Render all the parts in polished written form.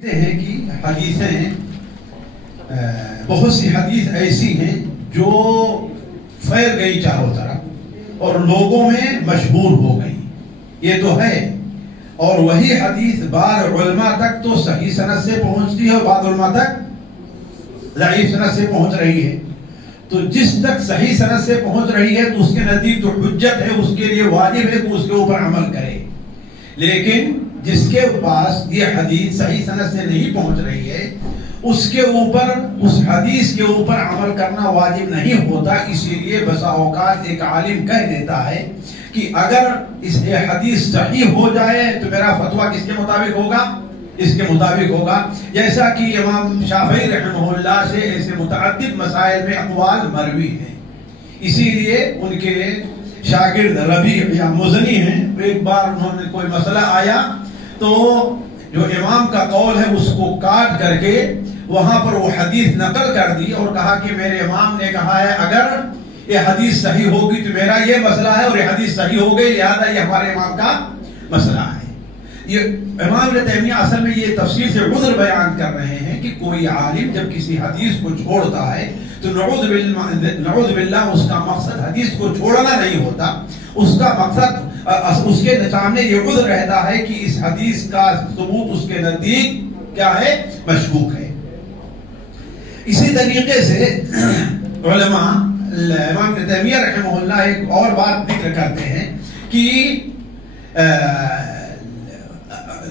ہیں کہ حدیثیں بہت سی حدیث ایسی ہیں جو پھیل گئی چاروں طرف اور لوگوں میں مشہور ہو گئی، یہ تو ہے۔ اور وہی حدیث بعض علماء تک تو صحیح سند سے پہنچتی ہے اور بعض علماء تک ضعیف سند سے پہنچ رہی ہے۔ تو جس تک صحیح سند سے پہنچ رہی ہے تو اس کے نزدیک تو حجت ہے، اس کے لیے واجب ہے کہ اس کے اوپر عمل کرے۔ لیکن جس کے پاس یہ حدیث صحیح سند سے نہیں پہنچ رہی ہے، اس کے اوپر اس حدیث کے اوپر عمل کرنا واجب نہیں ہوتا۔ اسی لیے بسا اوقات ایک عالم کہہ دیتا ہے کہ اگر اس حدیث صحیح ہو جائے تو میرا فتویٰ کس کے مطابق ہوگا؟ اس کے مطابق ہوگا۔ جیسا کہ امام شافعی رحمہ اللہ سے ایسے متعدد مسائل میں اقوال مروی ہیں۔ اسی لیے ان کے شاگرد ربیع یا مزنی ہیں، ایک بار انہوں نے کوئی مسئلہ آیا تو جو امام کا قول ہے اس کو کاٹ کر کے وہاں پر وہ حدیث نقل کر دی اور کہا کہ میرے امام نے کہا ہے اگر یہ حدیث صحیح ہوگی تو میرا یہ مسئلہ ہے، اور یہ حدیث صحیح ہو گئی لہذا یہ ہمارے امام کا مسئلہ ہے۔ یہ امام ابن تیمیہ اصل میں یہ تفصیل سے عذر بیان کر رہے ہیں کہ کوئی عالم جب کسی حدیث کو چھوڑتا ہے تو نعوذ باللہ اس کا مقصد حدیث کو چھوڑنا نہیں ہوتا، اس کا مقصد اس کے سامنے یہ عذر رہتا ہے کہ اس حدیث کا ثبوت اس کے نزدیک کیا ہے؟ مشکوک ہے۔ اسی طریقے سے علماء امام ابن تیمیہ رحمہ اللہ ایک اور بات ذکر کرتے ہیں کہ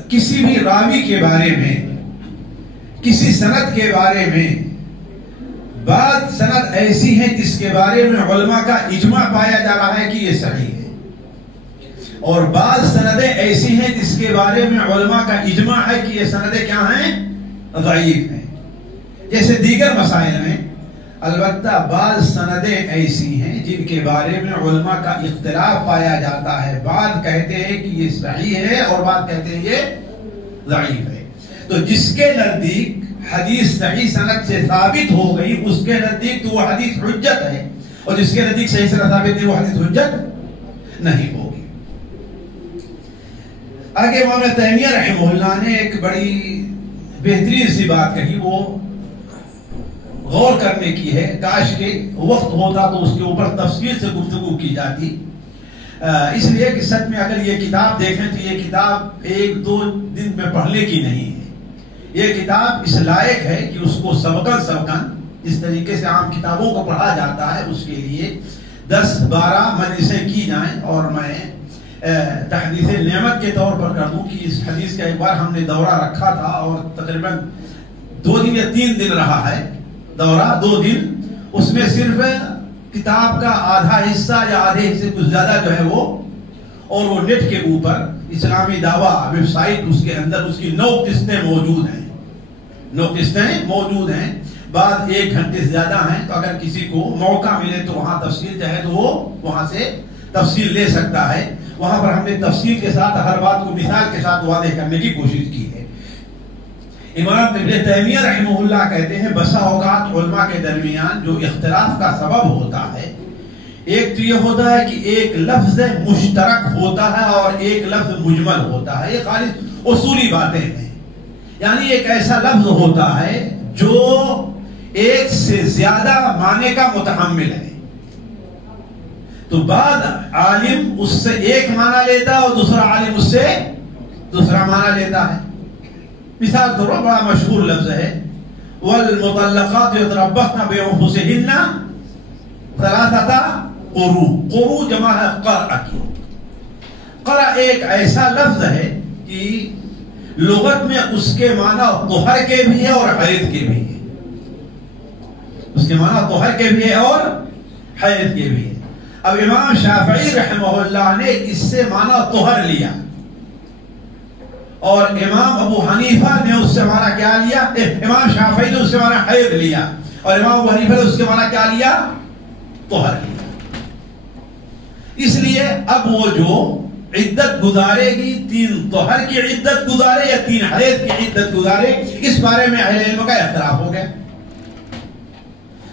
کسی بھی راوی کے بارے میں، کسی سند کے بارے میں بعض سند ایسی ہیں جس کے بارے میں علماء کا اجماع پایا جا رہا ہے کہ یہ صحیح ہے، اور بعض سندیں ایسی ہیں جس کے بارے میں علماء کا اجماع ہے کہ یہ سندیں کیا ہیں؟ ضعیف ہیں۔ جیسے دیگر مسائل میں البتہ بعض سندیں ایسی ہیں جن کے بارے میں علماء کا اختلاف پایا جاتا ہے، بعض کہتے ہیں کہ یہ صحیح ہے اور بعض کہتے ہیں یہ ضعیف ہے۔ تو جس کے نزدیک حدیث صحیح سند سے ثابت ہو گئی اس کے نزدیک تو وہ حدیث حجت ہے، اور جس کے نزدیک صحیح سند ثابت نہیں وہ حدیث حجت نہیں ہوگی۔ آگے امام ابن تیمیہ رحمہ اللہ نے ایک بڑی بہترین سی بات کہی، وہ غور کرنے کی ہے، کاش کے وقت ہوتا تو اس کے اوپر تفصیل سے گفتگو کی جاتی۔ اس لیے کہ سچ میں اگر یہ کتاب دیکھیں تو یہ کتاب ایک دو دن میں پڑھنے کی نہیں ہے۔ یہ کتاب اس لائق ہے کہ اس کو سبقاً جس طریقے سے عام کتابوں کو پڑھا جاتا ہے اس کے لیے 10-12 مجلسیں کی جائیں۔ اور میں تحدیث نعمت کے طور پر کر دوں کہ اس حدیث کا ایک بار ہم نے دورہ رکھا تھا اور تقریباً 2 دن یا 3 دن رہا ہے دورہ، 2 دن، اس میں صرف کتاب کا آدھا حصہ یا آدھے حصے کچھ زیادہ جو ہے وہ، اور وہ نیٹ کے اوپر اسلامی دعویٰ ویب سائٹ اس کے اندر اس کی 9 قسطیں موجود ہیں، 9 قسطیں موجود ہیں، بعد 1 گھنٹے سے زیادہ ہیں۔ تو اگر کسی کو موقع ملے تو وہاں تفصیل چاہے تو وہ وہاں سے تفصیل لے سکتا ہے۔ وہاں پر ہم نے تفصیل کے ساتھ ہر بات کو مثال کے ساتھ واضح کرنے کی کوشش کی ہے۔ امام ابن تیمیہ رحمہ اللہ کہتے ہیں بسا اوقات علماء کے درمیان جو اختلاف کا سبب ہوتا ہے، ایک تو یہ ہوتا ہے کہ ایک لفظ مشترک ہوتا ہے اور ایک لفظ مجمل ہوتا ہے۔ یہ خالص اصولی باتیں ہیں، یعنی ایک ایسا لفظ ہوتا ہے جو ایک سے زیادہ معنی کا متحمل ہے، تو بعض عالم اس سے ایک معنی لیتا ہے اور دوسرا عالم اس سے دوسرا معنی لیتا ہے۔ مثال طور پر بڑا مشہور لفظ ہے والمطلقات يتربصن بانفسهن 3 قروء، قروء جمع ہے قرء کی۔ قرء ایک ایسا لفظ ہے کہ لغت میں اس کے معنی طہر کے بھی ہے اور حیض کے بھی ہے، اس کے معنی طہر کے بھی ہے اور حیض کے بھی ہے۔ اب امام شافعی رحمہ اللہ نے اس سے معنی طہر لیا، اور امام ابو حنیفہ نے اس سے معنی کیا لیا؟ امام شافعی نے اس سے معنی حیض لیا، اور امام ابو حنیفہ نے اس کے معنی کیا لیا؟ طہر لیا۔ اس لیے اب وہ جو عدت گزارے گی 3 طہر کی عدت گزارے یا 3 حیض کی عدت گزارے، اس بارے میں اہل علم کا اختلاف ہو گیا۔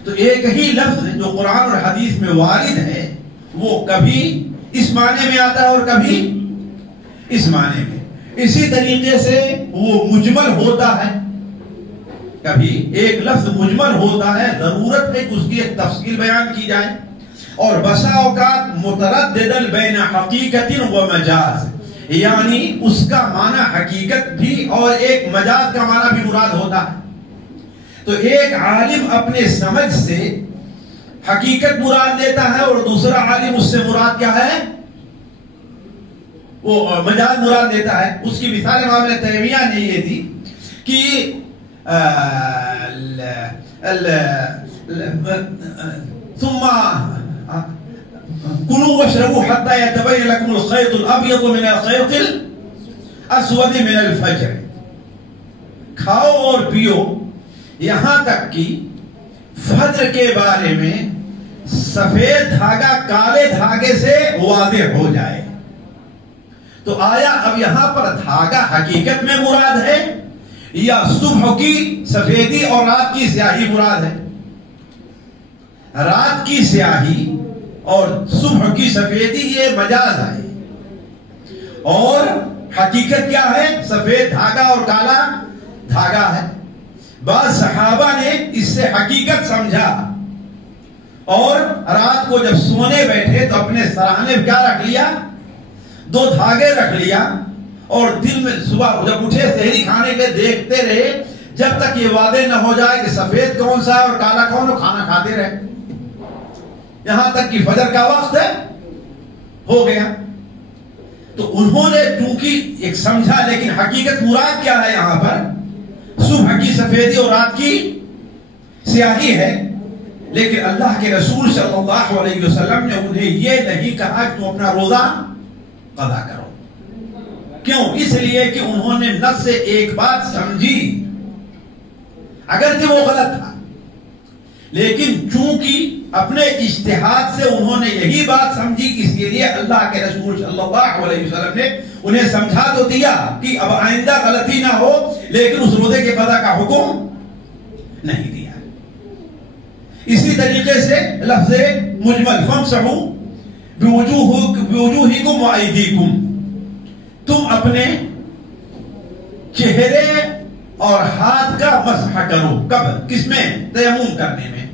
تو ایک ہی لفظ جو قرآن اور حدیث میں وارد ہے وہ کبھی اس معنی میں آتا ہے اور کبھی اس معنی میں۔ اسی طریقے سے وہ مجمل ہوتا ہے، کبھی ایک لفظ مجمل ہوتا ہے، ضرورت ہے کہ اس کی ایک تفصیل بیان کی جائے، اور بسا اوقات متردداً بین حقیقت و مجاز، یعنی اس کا معنی حقیقت بھی اور ایک مجاز کا معنی بھی مراد ہوتا ہے۔ تو ایک عالم اپنے سمجھ سے حقیقت مراد دیتا ہے اور دوسرا عالم اس سے مراد کیا ہے؟ وہ مجاز مراد دیتا ہے۔ اس کی مثال امام ابن تیمیہ نے یہ دی کہ ثم كلوا واشربوا حتى يتبين لكم الخيط الابيض من الخيط الاسود من الفجر، کھاؤ اور پیو یہاں تک کہ فجر کے بارے میں سفید دھاگا کالے دھاگے سے واضح ہو جائے۔ تو آیا اب یہاں پر دھاگا حقیقت میں مراد ہے یا صبح کی سفیدی اور رات کی سیاہی مراد ہے؟ رات کی سیاہی اور صبح کی سفیدی یہ مجاز ہے، اور حقیقت کیا ہے؟ سفید دھاگا اور کالا دھاگا ہے۔ بعض صحابہ نے اس سے حقیقت سمجھا اور رات کو جب سونے بیٹھے تو اپنے سرانے کیا رکھ لیا؟ 2 دھاگے رکھ لیا، اور دن میں صبح جب اٹھے سحری کھانے کے دیکھتے رہے جب تک یہ واضح نہ ہو جائے کہ سفید کون سا اور کالا کون، کھانا کھاتے رہے یہاں تک کہ فجر کا وقت ہو گیا۔ تو انہوں نے چونکہ ایک سمجھا، لیکن حقیقت مراد کیا ہے یہاں پر؟ صبح کی سفیدی اور رات کی سیاہی ہے۔ لیکن اللہ کے رسول صلی اللہ علیہ وسلم نے انہیں یہ نہیں کہا کہ تم اپنا روزہ قضا کرو۔ کیوں؟ اس لیے کہ انہوں نے نص سے ایک بات سمجھی، اگرچہ وہ غلط تھا، لیکن چونکہ اپنے اجتہاد سے انہوں نے یہی بات سمجھی، اس لیے اللہ کے رسول صلی اللہ علیہ وسلم نے انہیں سمجھا تو دیا کہ اب آئندہ غلطی نہ ہو، لیکن اس روزے کے قضا کا حکم نہیں دیا۔ اسی طریقے سے لفظ مجمل فَامْسَحُوا بِوُجُوهِكُمْ وَأَيْدِيكُمْ، تم اپنے چہرے اور ہاتھ کا مسح کرو۔ کب؟ کس میں؟ تیمم کرنے میں۔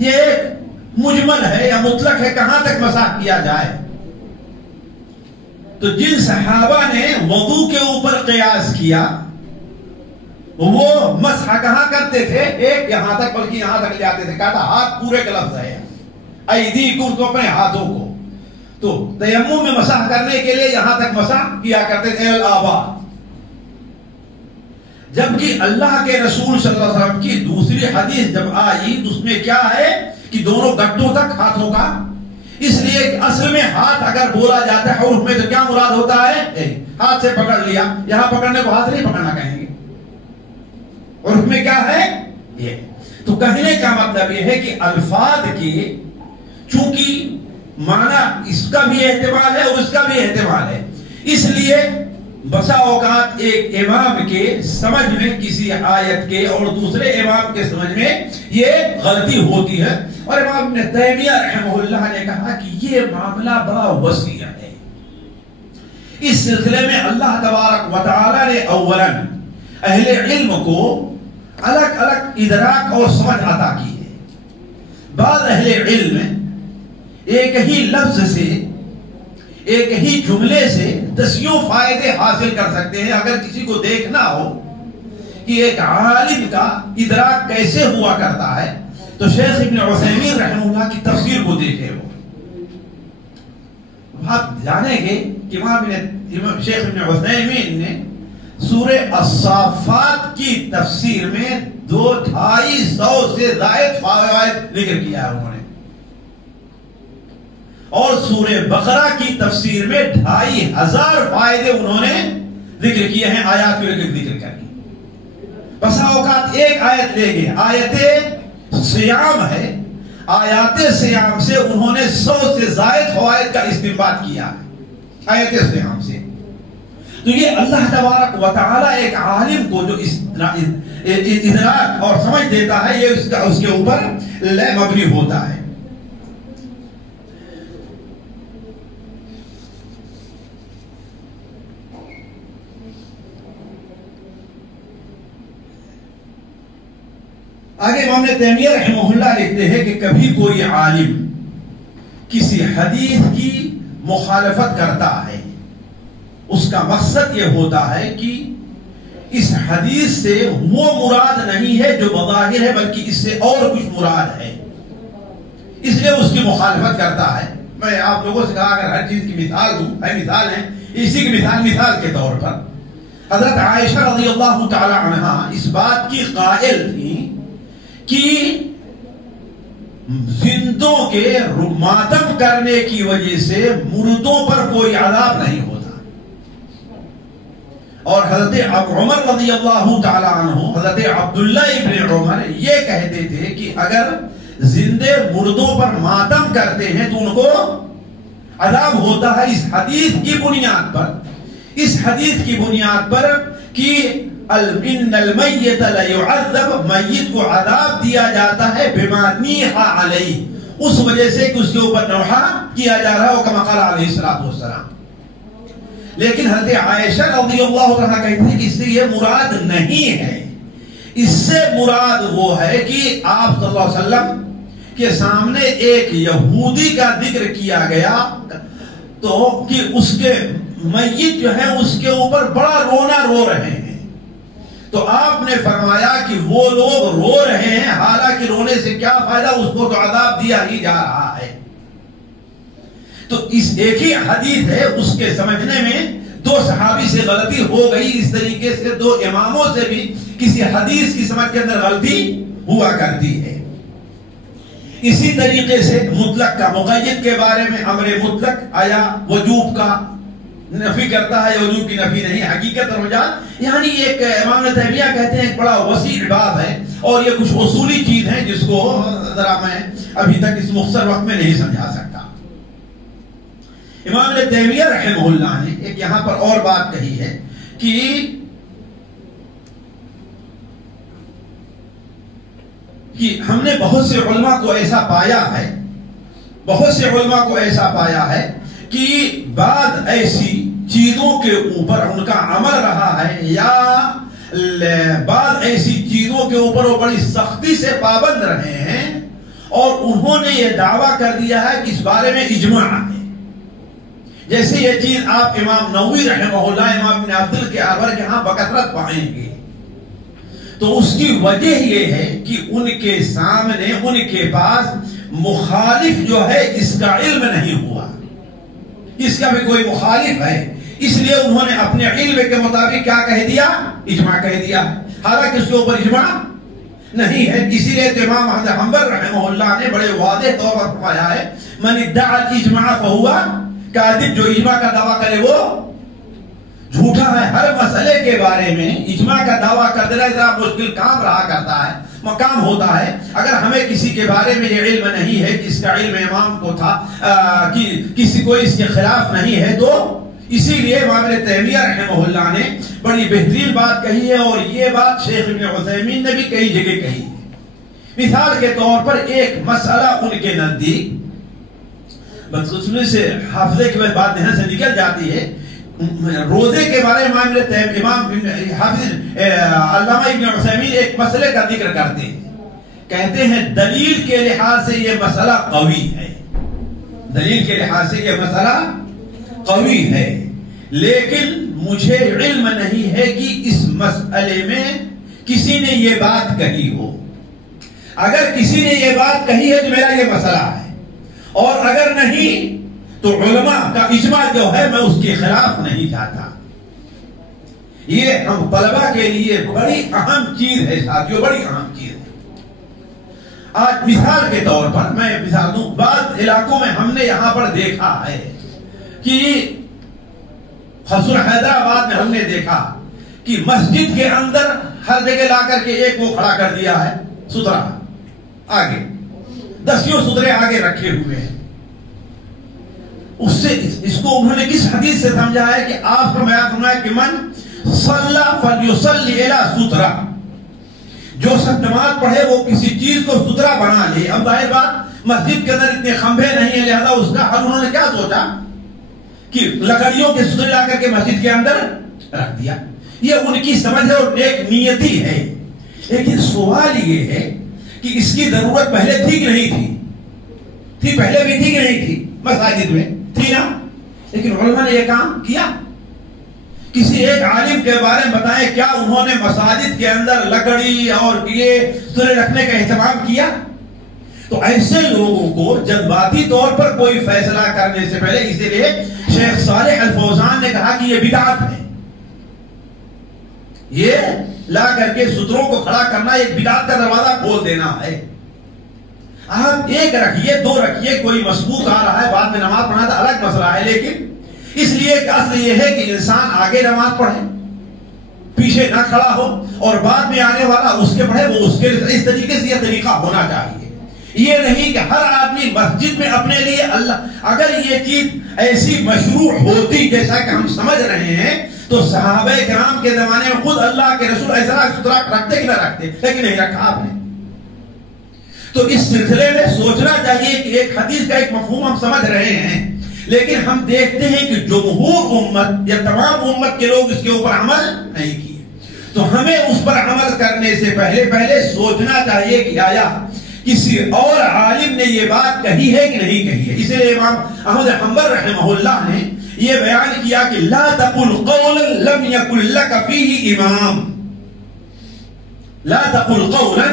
یہ مجمل ہے یا مطلق ہے، کہاں تک مسح کیا جائے؟ تو جن صحابہ نے وضو کے اوپر قیاس کیا وہ مسح کہاں کرتے تھے؟ ایک یہاں تک، بلکہ یہاں تک لے آتے تھے، کہا تھا ہاتھ پورے کا لفظ ہے، ایدیکم کو اپنے ہاتھوں کو۔ تو تیمم میں مسح کرنے کے لیے یہاں تک مسح کیا کرتے تھے الآبا۔ جبکہ اللہ کے رسول صلی اللہ علیہ وسلم کی دوسری حدیث جب آئی تو اس میں کیا ہے کہ دونوں گٹوں تک ہاتھوں کا، اس لیے کہ اصل میں ہاتھ اگر بولا جاتا ہے حروف میں تو کیا مراد ہوتا ہے؟ ہاتھ سے پکڑ لیا، یہاں پکڑنے کو ہاتھ نہیں پکڑنا کہیں گے، حروف میں کیا ہے یہ۔ تو کہنے کا مطلب یہ ہے کہ الفاظ کے چونکہ معنی اس کا بھی احتمال ہے اور اس کا بھی احتمال ہے، اس لیے بسا اوقات ایک امام کے سمجھ میں کسی آیت کے اور دوسرے امام کے سمجھ میں یہ غلطی ہوتی ہے۔ اور امام ابن تیمیہ رحمہ اللہ نے کہا کہ یہ معاملہ بڑا وسیع ہے، اس سلسلے میں اللہ تبارک و تعالی نے اولاً اہل علم کو الگ الگ ادراک اور سمجھ عطا کی ہے۔ بعض اہل علم ایک ہی لفظ سے، ایک ہی جملے سے دسیوں فائدے حاصل کر سکتے ہیں۔ اگر کسی کو دیکھنا ہو کہ ایک عالم کا ادراک کیسے ہوا کرتا ہے تو شیخ ابن عثیمین رحمہ اللہ کی تفسیر کو دیکھے ہو، آپ جانیں گے کہ شیخ ابن عثیمین نے سورہ الصافات کی تفسیر میں 250 سے زائد فوائد ذکر کیا ہے انہوں نے، اور سورہ بقرہ کی تفسیر میں 2500 فائدے انہوں نے ذکر کیے ہیں، آیات کو ذکر کر کے۔ بسا اوقات ایک آیت لے گئے، آیت سیام ہے، آیات سیام سے انہوں نے 100 سے زائد فوائد کا استنباط کیا ہے آیت سیام سے۔ تو یہ اللہ تبارک و تعالی ایک عالم کو جو ادراک اور سمجھ دیتا ہے، یہ اس کے اوپر مبنی ہوتا ہے۔ آگے امام تیمیہ رحمہ اللہ لکھتے ہیں کہ کبھی کوئی عالم کسی حدیث کی مخالفت کرتا ہے، اس کا مقصد یہ ہوتا ہے کہ اس حدیث سے وہ مراد نہیں ہے جو بظاہر ہے، بلکہ اس سے اور کچھ مراد ہے، اس لیے اس کی مخالفت کرتا ہے۔ میں آپ لوگوں سے کہا اگر ہر چیز کی مثال دوں، مثال ہے اسی کی مثال کے طور پر حضرت عائشہ رضی اللہ تعالی عنہا اس بات کی قائل تھی کہ زندوں کے ماتم کرنے کی وجہ سے مردوں پر کوئی عذاب نہیں ہوتا، اور حضرت عمر رضی اللہ تعالی عنہ، حضرت عبداللہ ابن عمر یہ کہتے تھے کہ اگر زندے مردوں پر ماتم کرتے ہیں تو ان کو عذاب ہوتا ہے، اس حدیث کی بنیاد پر، اس حدیث کی بنیاد پر کہ ان المیت لیعذب، میت کو عذاب دیا جاتا ہے بما نیحا علیہ، اس وجہ سے کہ اس کے اوپر نوحہ کیا جا رہا ہے، کما قال علیہ الصلوۃ والسلام۔ لیکن حضرت عائشہ رضی اللہ عنہا کہتی ہے کہ اس سے یہ مراد نہیں ہے، اس سے مراد وہ ہے کہ آپ صلی اللہ علیہ وسلم کے سامنے ایک یہودی کا ذکر کیا گیا تو کہ اس کے میت جو ہے اس کے اوپر بڑا رونا رو رہے ہیں، تو آپ نے فرمایا کہ وہ لوگ رو رہے ہیں، حالانکہ رونے سے کیا فائدہ، اس کو تو عذاب دیا ہی جا رہا ہے۔ تو اس ایک ہی حدیث ہے، اس کے سمجھنے میں دو صحابی سے غلطی ہو گئی، اس طریقے سے دو اماموں سے بھی کسی حدیث کی سمجھ کے اندر غلطی ہوا کرتی ہے۔ اسی طریقے سے مطلق کا مقید کے بارے میں امر مطلق آیا وجوب کا نفی کرتا ہے، وجوب کی نفی نہیں، حقیقت اور مجاز، یعنی ایک امام تیمیہ کہتے ہیں ایک بڑا وسیع باب ہے، اور یہ کچھ اصولی چیز ہے جس کو ذرا میں ابھی تک اس مختصر وقت میں نہیں سمجھا سکتا۔ امام تیمیہ رحمہ اللہ نے ایک یہاں پر اور بات کہی ہے کہ ہم نے بہت سے علماء کو ایسا پایا ہے، بہت سے علماء کو ایسا پایا ہے کہ بعض ایسی چیزوں کے اوپر ان کا عمل رہا ہے، یا بعض ایسی چیزوں کے اوپر وہ بڑی سختی سے پابند رہے ہیں، اور انہوں نے یہ دعویٰ کر دیا ہے کہ اس بارے میں اجماع ہے۔ جیسے یہ چیز آپ امام نووی رحمہ اللہ، امام ابن عبدل کے آور کے ہاں بکثرت پائیں گے، تو اس کی وجہ یہ ہے کہ ان کے سامنے، ان کے پاس مخالف جو ہے اس کا علم نہیں ہوا، اس کا بھی کوئی مخالف ہے، اس لیے انہوں نے اپنے علم کے مطابق کیا کہہ دیا، اجماع کہہ دیا، حالانکہ اس کے اوپر اجماع نہیں ہے۔ اسی لیے امام احمد حنبل رحمہ اللہ نے بڑے واضح طور پر فرمایا ہے، من ادعى الاجماع فهو کاذب، جو اجماع کا دعویٰ کرے وہ جھوٹا ہے۔ ہر مسئلے کے بارے میں اجماع کا دعویٰ کر دینا ذرا مشکل کام رہا کرتا ہے، مقام ہوتا ہے۔ اگر ہمیں کسی کے بارے میں یہ علم نہیں ہے کہ اس کا علم امام کو تھا، کہ کسی کو اس کے خلاف نہیں ہے، تو اسی لیے امام تیمیہ رحمہ اللہ نے بڑی بہترین بات کہی ہے، اور یہ بات شیخ ابن عثیمین نے بھی کئی جگہ کہی ہے۔ مثال کے طور پر ایک مسئلہ ان کے نزدیک، بس اس میں سے حافظے کی بات یہاں سے نکل جاتی ہے، روزے کے بارے میں امام حافظ علامہ ابن عثیمین ایک مسئلے کا ذکر کرتے ہیں، کہتے ہیں دلیل کے لحاظ سے یہ مسئلہ قوی ہے، دلیل کے لحاظ سے یہ مسئلہ قوی ہے، لیکن مجھے علم نہیں ہے کہ اس مسئلے میں کسی نے یہ بات کہی ہو۔ اگر کسی نے یہ بات کہی ہے تو میرا یہ مسئلہ ہے، اور اگر نہیں تو علماء کا اجماع جو ہے میں اس کے خلاف نہیں جاتا۔ یہ ہم طلبہ کے لیے بڑی اہم چیز ہے ساتھیوں، بڑی اہم چیز ہے۔ آج مثال کے طور پر میں مثال دوں، بعض علاقوں میں ہم نے یہاں پر دیکھا ہے کہ خصوصاً حیدرآباد میں ہم نے دیکھا کہ مسجد کے اندر ہر جگہ لا کر کے ایک وہ کھڑا کر دیا ہے سترا، آگے دسیوں سترے آگے رکھے ہوئے ہیں۔ اس سے اس کو انہوں نے کس حدیث سے سمجھا ہے کہ آپ کو بیان فرمایا کہ من صلی فلیصلی الی سترہ، جو سب نماز پڑھے وہ کسی چیز کو سترا بنا لے۔ اب ظاہر بات مسجد کے اندر اتنے کھمبے نہیں ہیں، لہذا اس کا حل انہوں نے کیا سوچا کہ لکڑیوں کے سترے لا کر کے مسجد کے اندر رکھ دیا۔ یہ ان کی سمجھ ہے اور نیک نیتی ہے، لیکن سوال یہ ہے کہ اس کی ضرورت پہلے تھی کہ نہیں تھی پہلے بھی تھی کہ نہیں تھی؟ مساجد میں تھی نا، لیکن علماء نے یہ کام کیا؟ کسی ایک عالم کے بارے میں بتائیں کیا انہوں نے مساجد کے اندر لکڑی اور یہ سرے رکھنے کا اہتمام کیا؟ تو ایسے لوگوں کو جذباتی طور پر کوئی فیصلہ کرنے سے پہلے، اسی لیے شیخ صالح الفوزان نے کہا کہ یہ بدعت ہے، یہ لا کر کے ستروں کو کھڑا کرنا ایک بدعت کا دروازہ کھول دینا ہے۔ آپ ایک رکھیے، دو رکھیے، کوئی مسبوق آ رہا ہے بعد میں نماز پڑھنا تو الگ مسئلہ ہے، لیکن اس لیے اصل یہ ہے کہ انسان آگے نماز پڑھے، پیچھے نہ کھڑا ہو، اور بعد میں آنے والا اس کے پڑھے، وہ اس کے، اس طریقے سے یہ طریقہ ہونا چاہیے۔ یہ نہیں کہ ہر آدمی مسجد میں اپنے لیے اللہ، اگر یہ چیز ایسی مشروع ہوتی جیسا کہ ہم سمجھ رہے ہیں تو صحابہ کرام کے زمانے میں خود اللہ کے رسول ایسا سترا رکھتے کہ نہ رکھتے، لیکن نہیں رکھا آپ نے۔ تو اس سلسلے میں سوچنا چاہیے کہ ایک حدیث کا ایک مفہوم ہم سمجھ رہے ہیں، لیکن ہم دیکھتے ہیں کہ جمہور امت یا تمام امت کے لوگ اس کے اوپر عمل نہیں کیے۔ تو ہمیں اس پر عمل کرنے سے پہلے سوچنا چاہیے کہ آیا کسی اور عالم نے یہ بات کہی ہے کہ نہیں کہی ہے۔ اسی لیے امام احمد حنبل رحمہ اللہ نے یہ بیان کیا کہ لا تقل قولا لم يكن لك فيه امام، لا تقل قولا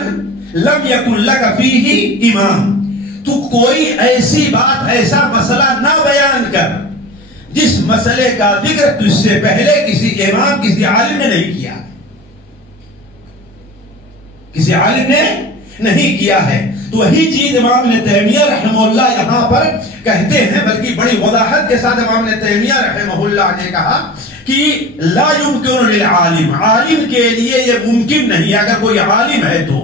لم يكن لك فيه امام، تو کوئی ایسی بات، ایسا مسئلہ نہ بیان کر جس مسئلے کا ذکر تجھ سے پہلے کسی امام، کسی عالم نے نہیں کیا، کسی عالم نے نہیں کیا ہے۔ تو وہی چیز امام ابن تیمیہ رحمہ اللہ یہاں پر کہتے ہیں، بلکہ بڑی وضاحت کے ساتھ امام ابن تیمیہ رحمہ اللہ نے کہا کہ لا يمكن للعالم، عالم کے لیے یہ ممکن نہیں اگر کوئی عالم ہے تو۔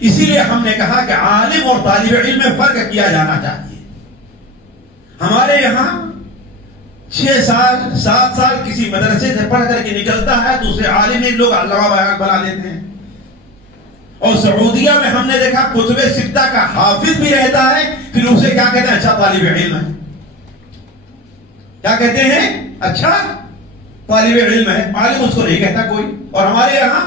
اسی لیے ہم نے کہا کہ عالم اور طالب علم میں فرق کیا جانا چاہیے۔ ہمارے یہاں 6 سال 7 سال کسی مدرسے سے پڑھ کر کے نکلتا ہے تو اسے عالم ایک لوگ علامہ بیان بنا دیتے ہیں، اور سعودیہ میں ہم نے دیکھا کتب ستہ کا حافظ بھی رہتا ہے، پھر اسے کیا کہتے ہیں؟ اچھا طالب علم ہے۔ کیا کہتے ہیں؟ اچھا طالب علم ہے، عالم اس کو نہیں کہتا کوئی۔ اور ہمارے یہاں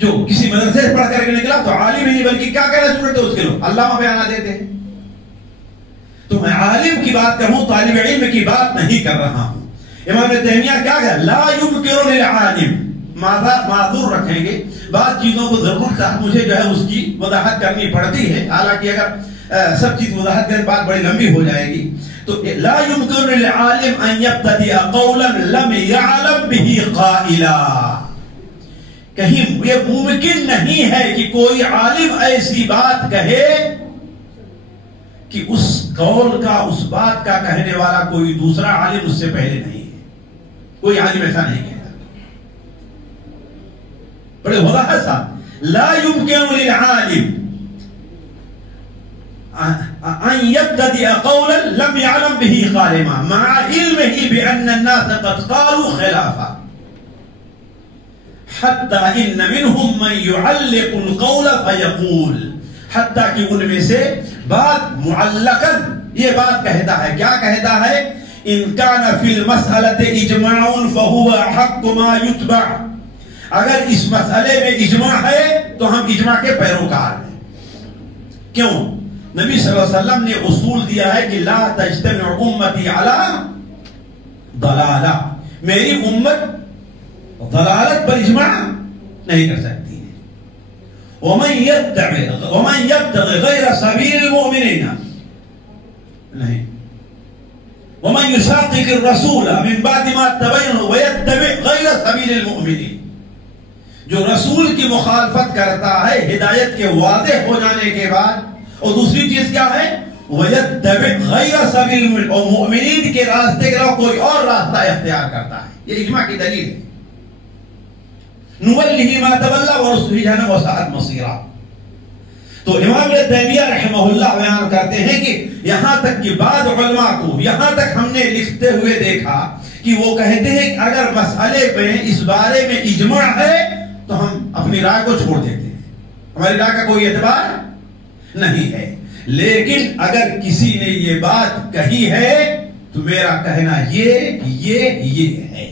جو کسی مدرسے سے پڑھ کر کے نکلا تو عالم ہی نہیں بلکہ کیا کہنا شروع کرتے اس کے لوگ علامہ بیانہ دیتے ہیں۔ تو میں عالم کی بات کروں، طالب علم کی بات نہیں کر رہا ہوں۔ امام تیمیہ کیا کہا؟ لا يمكن للعالم، معذور رکھیں گے، بعض چیزوں کو ضرور مجھے جو ہے اس کی وضاحت کرنی پڑتی ہے، حالانکہ اگر سب چیز وضاحت کریں بات بڑی لمبی ہو جائے گی۔ تو لا يمكن للعالم ان يبتدئ قولا لم يعلم به قائلا، کہیں یہ ممکن نہیں ہے کہ کوئی عالم ایسی بات کہے کہ اس قول کا، اس بات کا کہنے والا کوئی دوسرا عالم اس سے پہلے نہیں ہے۔ کوئی عالم ایسا نہیں کہتا۔ بڑے وضاحت صاحب، لا يمكن للعالم ان يبتدئ قولا لم يعلم به قائلا مع علمه بان الناس قد قالوا خلافه، حتى ان منهم من يعلق القول فيقول، حتیٰ کہ ان میں سے بعض معلقا یہ بات کہتا ہے، کیا کہتا ہے؟ ان كان في المسألة اجماع فهو حق ما يتبع، اگر اس مسئلے میں اجماع ہے تو ہم اجماع کے پیروکار ہیں۔ کیوں؟ نبی صلی اللہ علیہ وسلم نے اصول دیا ہے کہ لا تجتمع امتی علی ضلالہ، میری امت ضلالت پر اجماع نہیں کر سکتی ہے۔ ومن يبتغي غیر سبیل المؤمنین، نہیں، ومن يشاقق الرسول من بعد ما تبين ويتبع غیر سبیل المؤمنین، جو رسول کی مخالفت کرتا ہے ہدایت کے واضح ہو جانے کے بعد، اور دوسری چیز کیا ہے؟ وَيَتَّبِعْ غَيْرَ سَبِيلِ الْمُؤْمِنِينَ، اور مؤمنین کے راستے کے علاوہ کوئی اور راستہ اختیار کرتا ہے۔ یہ اجماع کی دلیل ہے۔ نُوَلِّهِ مَا تَوَلَّى وَنُصْلِهِ جَهَنَّمَ وَسَاءَتْ مَصِيرًا۔ تو امام ابن تیمیہ رحمہ اللہ بیان کرتے ہیں کہ یہاں تک کہ بعض علماء کو یہاں تک ہم نے لکھتے ہوئے دیکھا کہ وہ کہتے ہیں کہ اگر مسئلے میں اس بارے میں اجماع ہے تو ہم اپنی رائے کو چھوڑ دیتے ہیں، ہماری رائے کا کوئی اعتبار نہیں ہے۔ لیکن اگر کسی نے یہ بات کہی ہے تو میرا کہنا یہ ہے۔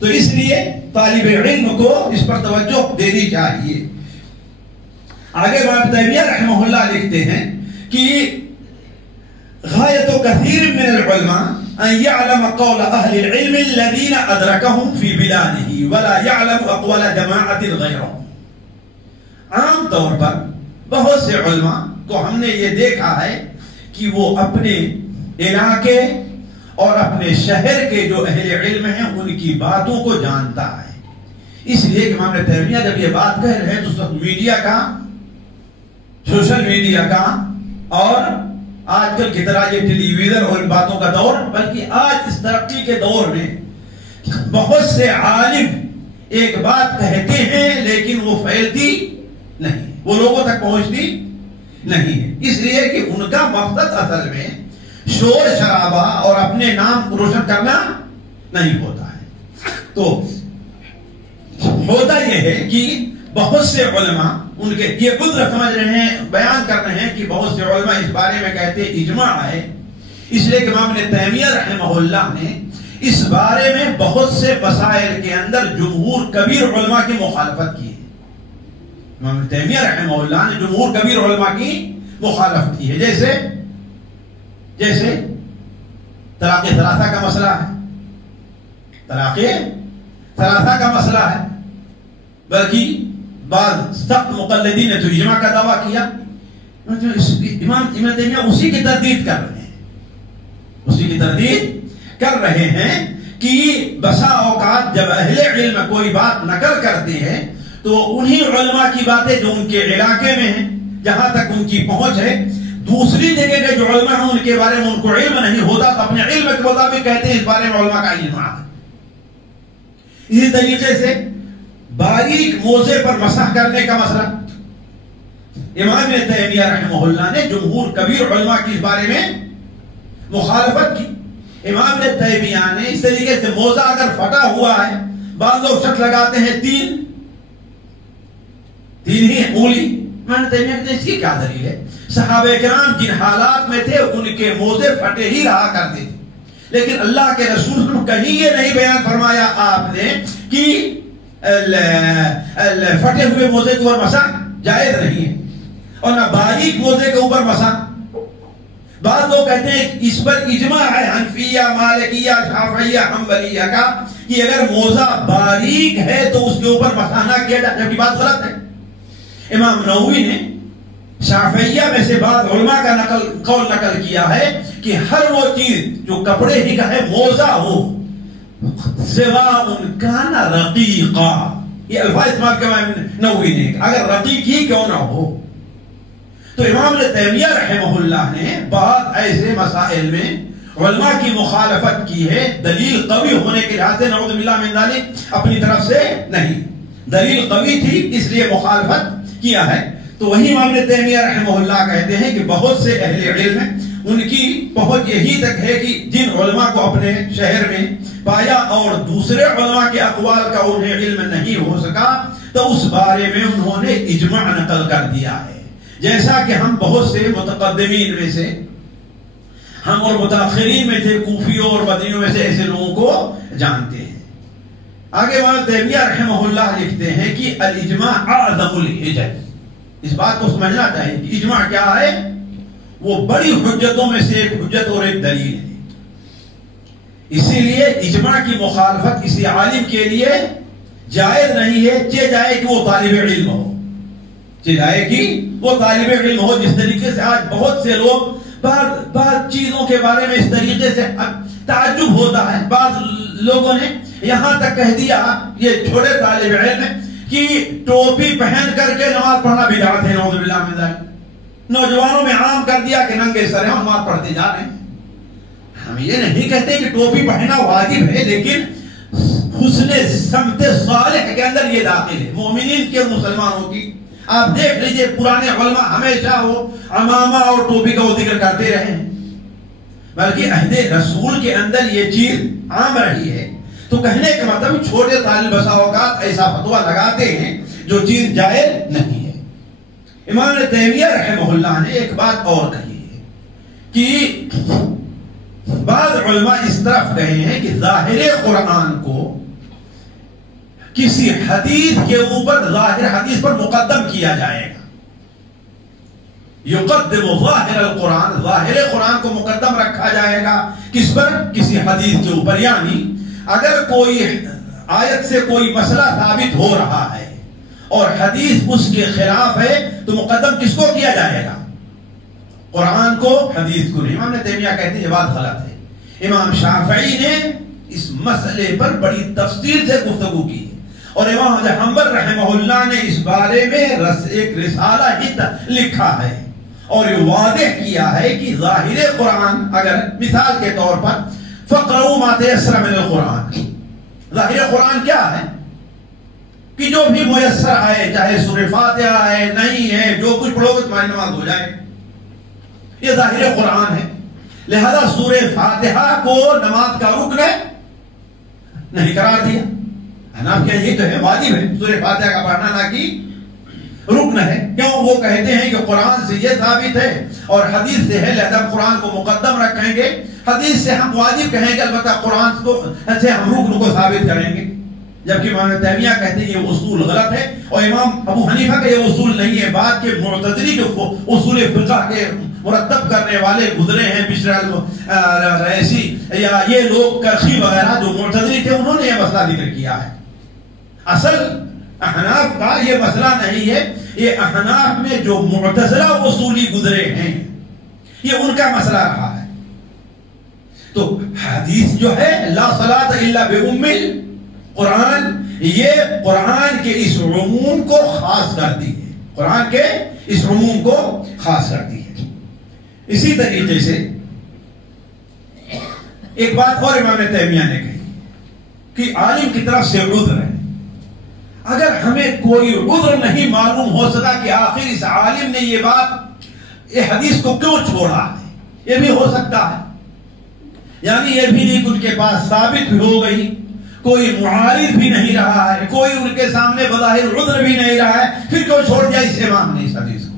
تو اس لیے طالب علم کو اس پر توجہ دینی چاہیے۔ آگے ابن تیمیہ رحمہ اللہ لکھتے ہیں کہ غایت کثیر من العلماء ان يعلم قول اہل العلم الذين ادركهم في بلاده ولا يعلم اقوال جماعت غیرهم. عام طور پر بہت سے علماء کو ہم نے یہ دیکھا ہے کہ وہ اپنے علاقے اور اپنے شہر کے جو اہل علم ہیں ان کی باتوں کو جانتا ہے. اس لیے کہ امام تیمیہ جب یہ بات کہہ رہے ہیں تو اس وقت میڈیا کا، سوشل میڈیا کا اور آج کل کی طرح یہ ٹیلی ویژن اور ان باتوں کا دور، بلکہ آج اس ترقی کے دور میں بہت سے عالم ایک بات کہتے ہیں لیکن وہ پھیلتی نہیں، وہ لوگوں تک پہنچتی نہیں ہے. اس لیے کہ ان کا مقصد اصل میں شور شرابہ اور اپنے نام روشن کرنا نہیں ہوتا ہے. تو ہوتا یہ ہے کہ بہت سے علماء ان کے یہ قدرت سمجھ رہے ہیں، بیان کر رہے ہیں کہ بہت سے علماء اس بارے میں کہتے ہیں اجماع ہے. اس لیے کہ امام تیمیہ رحمہ اللہ نے اس بارے میں بہت سے مسائل کے اندر جمہور کبیر علماء کی مخالفت کی ہے. امام تیمیہ رحمہ اللہ نے جمہور کبیر علماء کی مخالفت کی ہے. جیسے طلاق ثلاثہ کا مسئلہ ہے، طلاق ثلاثہ کا مسئلہ ہے، بلکہ بعض سخت مقلدین نے تو اجماع کا دعویٰ کیا. امام تیمیہ اسی کی تردید کر رہے ہیں، اسی کی تردید کر رہے ہیں کہ بسا اوقات جب اہل علم کوئی بات نقل کرتے ہیں تو انہی علماء کی باتیں جو ان کے علاقے میں ہیں، جہاں تک ان کی پہنچ ہے، دوسری جگہ کے جو علماء ہیں ان کے بارے میں ان کو علم نہیں ہوتا تو اپنے علم کے مطابق کہتے ہیں اس بارے میں علماء کا اجماع ہے. اسی طریقے سے باریک موزے پر مسح کرنے کا مسئلہ، امام تیمیہ رحمہ اللہ نے جمہور کبیر علماء کی اس بارے میں مخالفت کی. امام تیمیہ نے اس طریقے سے موزہ اگر پھٹا ہوا ہے، بعض لوگ شرط لگاتے ہیں تین ہی انگلی، امام تیمیہ نے اس کی کیا دلیل ہے؟ صحابہ کرام جن حالات میں تھے ان کے موزے پھٹے ہی رہا کرتے تھے، لیکن اللہ کے رسول نے کہیں یہ نہیں بیان فرمایا آپ نے کہ پھٹے ہوئے موزے کے اوپر مسح جائز نہیں ہے اور نہ باریک موزے کے اوپر مسح. بعض لوگ کہتے ہیں اس پر اجماع ہے حنفیہ، مالکیہ، شافعیہ، حنبلیہ کا کہ اگر موزہ باریک ہے تو اس کے اوپر مسح نہ کیا جائے، جبکہ بات غلط ہے. امام نووی نے شافعیہ میں سے بعض علماء کا قول نقل کیا ہے کہ ہر وہ چیز جو کپڑے ہی کا ہے، موزہ ہو، سواء کان رقیقا، یہ الفاظ استعمال کیا امام نووی نے، اگر رقیق ہی کیوں نہ ہو. تو امام تیمیہ رحمہ اللہ نے بعض ایسے مسائل میں علماء کی مخالفت کی ہے، دلیل قوی ہونے کے لحاظ سے، نعوذ باللہ من ذلک، اپنی طرف سے نہیں، دلیل قوی تھی اس لیے مخالفت کیا ہے. تو وہی امام تیمیہ رحمہ اللہ کہتے ہیں کہ بہت سے اہل علم ہیں ان کی پہنچ یہی تک ہے کہ جن علماء کو اپنے شہر میں پایا اور دوسرے علماء کے اقوال کا انہیں علم نہیں ہو سکا تو اس بارے میں انہوں نے اجماع نقل کر دیا ہے. جیسا کہ ہم بہت سے متقدمین میں سے، ہم اور متاخرین میں سے، کوفیوں اور بدریوں میں سے ایسے لوگوں کو جانتے ہیں. آگے امام تیمیہ رحمہ اللہ لکھتے ہیں کہ الاجماع اعظم الحجج. اس بات کو سمجھنا چاہیے کہ اجماع کیا ہے، وہ بڑی حجتوں میں سے ایک حجت اور ایک دلیل ہے. اسی لیے اجماع کی مخالفت کسی عالم کے لیے جائز نہیں ہے، چاہے جائے کہ وہ طالب علم ہو، چاہے جائے کہ وہ طالب علم ہو. جس طریقے سے آج بہت سے لوگ بعض چیزوں کے بارے میں اس طریقے سے تعجب ہوتا ہے، بعض لوگوں نے یہاں تک کہہ دیا، یہ چھوٹے طالب علم کہ ٹوپی پہن کر کے نماز پڑھنا بدعت ہے، نعوذ باللہ من ذلک. نوجوانوں میں عام کر دیا کہ ننگے سر ہم نماز پڑھتے جا رہے ہیں. ہم یہ نہیں کہتے کہ ٹوپی پہننا واجب ہے، لیکن حسن سمت صالح کے اندر یہ داخل ہے، مومنین کے مسلمانوں کی. آپ دیکھ لیجئے پرانے علماء ہمیشہ وہ عمامہ اور ٹوپی کا وہ ذکر کرتے رہے ہیں، بلکہ عہد رسول کے اندر یہ چیز عام رہی ہے. تو کہنے کا مطلب چھوٹے طالب بسا اوقات ایسا فتویٰ لگاتے ہیں جو چیز جائز نہیں ہے. امام تیمیہ رحمہ اللہ نے ایک بات اور کہی ہے کہ بعض علماء اس طرف کہے ہیں کہ ظاہر قرآن کو کسی حدیث کے اوپر ظاہر حدیث پر مقدم کیا جائے گا. یقدم ظاہر القرآن، ظاہر قرآن کو مقدم رکھا جائے گا کس پر؟ کسی حدیث کے اوپر. یعنی اگر کوئی آیت سے کوئی مسئلہ ثابت ہو رہا ہے اور حدیث اس کے خلاف ہے تو مقدم کس کو کیا جائے گا؟ قرآن کو، حدیث کو نہیں. امام ابن تیمیہ کہتے ہیں یہ بات غلط ہے. امام شافعی نے اس مسئلے پر بڑی تفصیل سے گفتگو کی اور امام احمد حنبل رحمہ اللہ نے اس بارے میں ایک رسالہ ہی لکھا ہے اور یہ واضح کیا ہے کہ ظاہر قرآن، اگر مثال کے طور پر فَقْرَؤُوا مَا تَيَسَّرَ مِنَ الْقُرْآنِ، ظاہر قرآن کیا ہے کہ جو بھی میسر آئے، چاہے سورہ فاتحہ ہے نہیں ہے، جو کچھ پڑھو گے تمہاری نماز ہو جائے، یہ ظاہر قرآن ہے. لہذا سورہ فاتحہ کو نماز کا رکن نہیں قرار دیا. حناف کیا یہ تو ہے واجب ہے سورہ فاتحہ کا پڑھنا، نہ کہ رکن ہے. کیوں؟ وہ کہتے ہیں کہ قرآن سے یہ ثابت ہے اور حدیث سے ہے، لہذا قرآن کو مقدم رکھیں گے. حدیث سے ہم واجب کہیں گے، البتہ قرآن سے ہم رکن کو ثابت کریں گے. جبکہ امام تیمیہ کہتے ہیں یہ اصول غلط ہے اور امام ابو حنیفہ کا یہ اصول نہیں ہے. بعد کے معتزلی جو اصول فقہ کے مرتب کرنے والے گزرے ہیں، بشر الریسی یا یہ لوگ کرخی وغیرہ جو معتزلی تھے، انہوں نے یہ مسئلہ ذکر کیا ہے. اصل احناف کا یہ مسئلہ نہیں ہے، یہ احناف میں جو معتزلہ اصولی گزرے ہیں یہ ان کا مسئلہ رہا ہے. تو حدیث جو ہے لا صلاۃ الا بأم القرآن، یہ قرآن کے اس عموم کو خاص کرتی ہے، قرآن کے اس عموم کو خاص کرتی ہے. اسی طریقے سے ایک بات اور امام تیمیہ نے کہی کہ عالم کی طرف سے عذر ہے. اگر ہمیں کوئی عذر نہیں معلوم ہو سکا کہ آخر اس عالم نے یہ بات، یہ حدیث کو کیوں چھوڑا ہے، یہ بھی ہو سکتا ہے. یعنی یہ بھی نہیں کہ ان کے پاس ثابت بھی ہو گئی، کوئی معارض بھی نہیں رہا ہے، کوئی ان کے سامنے بظاہر عذر بھی نہیں رہا ہے، پھر کیوں چھوڑ دیا اس امام نے اس حدیث کو؟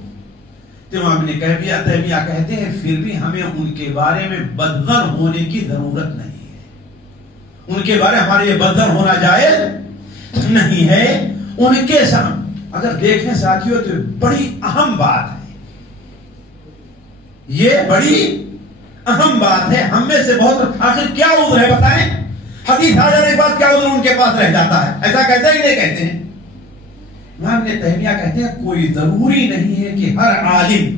امام نے تیمیہ کہتے ہیں پھر بھی ہمیں ان کے بارے میں بدظن ہونے کی ضرورت نہیں ہے. ان کے بارے ہمارے یہ بدظن ہونا جائز نہیں ہے. ان کے سامنے اگر دیکھیں ساتھیوں تو بڑی اہم بات ہے، یہ بڑی اہم بات ہے. ہم میں سے بہت آخر کیا عذر ہے بتائیں؟ حدیث آ جانے کے بعد کیا عذر ان کے پاس رہ جاتا ہے؟ ایسا کہتے ہی نہیں کہتے ہیں. امام ابن تیمیہ کہتے ہیں کوئی ضروری نہیں ہے کہ ہر عالم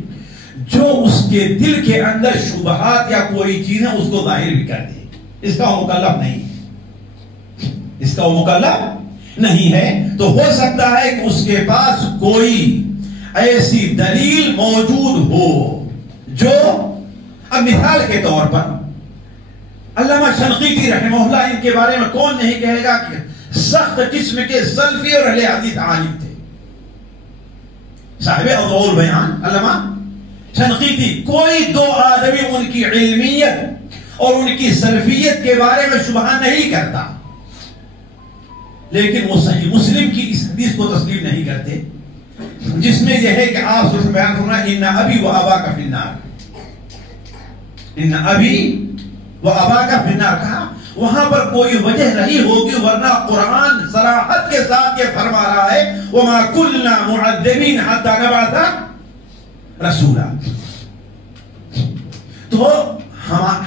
جو اس کے دل کے اندر شبہات یا کوئی چیز ہے اس کو ظاہر بھی کر دے. اس کا وہ مکلف نہیں ہے، اس کا وہ مکلف نہیں ہے. تو ہو سکتا ہے کہ اس کے پاس کوئی ایسی دلیل موجود ہو جو، اب مثال کے طور پر علامہ شنقیطی رحمہ اللہ، ان کے بارے میں کون نہیں کہے گا کہ سخت قسم کے سلفی اور اہل حدیث عالم تھے. صاحب اضواء البیان علامہ شنقیطی، کوئی دو آدمی ان کی علمیت اور ان کی سلفیت کے بارے میں شبہ نہیں کرتا، لیکن وہ صحیح مسلم کی اس حدیث کو تسلیم نہیں کرتے جس میں یہ ہے کہ آپ سے بیان فرمایا ان ابی و اباک فی النار، ان ابی و اباک فی النار. کہا وہاں پر کوئی وجہ نہیں ہوگی، ورنہ قرآن صراحت کے ساتھ یہ فرما رہا ہے وَمَا كُلْنَا مُعَذِّبِينَ حَتَّى نَبْعَثَ رَسُولًا. تو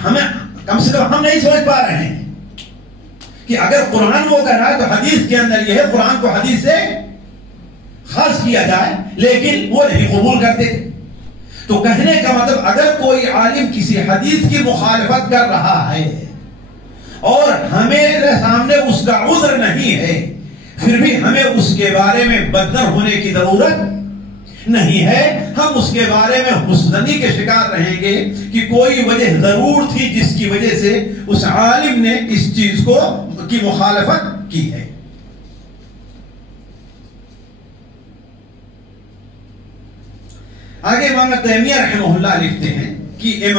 ہمیں کم سے کم ہم نہیں سمجھ پا رہے ہیں کہ اگر قرآن وہ کہہ رہا ہے تو حدیث کے اندر یہ ہے قرآن کو حدیث سے خاص کیا جائے، لیکن وہ نہیں قبول کرتے تھے. تو کہنے کا مطلب اگر کوئی عالم کسی حدیث کی مخالفت کر رہا ہے اور ہمیں سامنے اس کا عذر نہیں ہے، پھر بھی ہمیں اس کے بارے میں بدظن ہونے کی ضرورت نہیں ہے. ہم اس کے بارے میں حسنی کے شکار رہیں گے کہ کوئی وجہ ضرور تھی جس کی وجہ سے اس عالم نے اس چیز کو کی مخالفت کی ہے. آگے امام تیمیہ رحمہ اللہ لکھتے ہیں کہ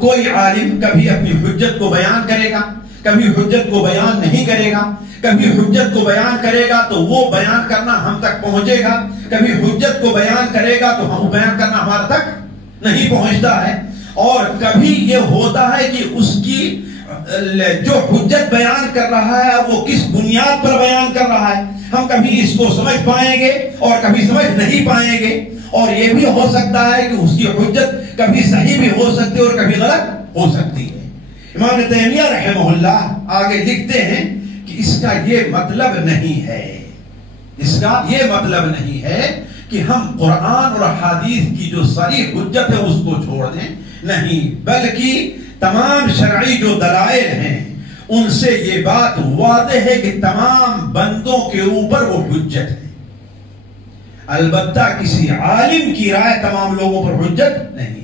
کوئی عالم کبھی اپنی حجت کو بیان کرے گا، کبھی حجت کو بیان نہیں کرے گا، کبھی حجت کو بیان کرے گا تو وہ بیان کرنا ہم تک پہنچے گا، کبھی حجت کو بیان کرے گا تو ہم بیان کرنا ہمارے تک نہیں پہنچتا ہے. اور کبھی یہ ہوتا ہے کہ اس کی جو حجت بیان کر رہا ہے وہ کس بنیاد پر بیان کر رہا ہے، ہم کبھی اس کو سمجھ پائیں گے اور کبھی سمجھ نہیں پائیں گے. اور یہ بھی ہو سکتا ہے کہ اس کی حجت کبھی صحیح بھی ہو سکتی ہے اور کبھی غلط ہو سکتی ہے۔ امام ابن تیمیہ رحمہ اللہ آگے لکھتے ہیں کہ اس کا یہ مطلب نہیں ہے، اس کا یہ مطلب نہیں ہے کہ ہم قرآن اور حدیث کی جو صریح حجت ہے اس کو چھوڑ دیں، نہیں، بلکہ تمام شرعی جو دلائل ہیں ان سے یہ بات واضح ہے کہ تمام بندوں کے اوپر وہ حجت ہے۔ البتہ کسی عالم کی رائے تمام لوگوں پر حجت نہیں ہے۔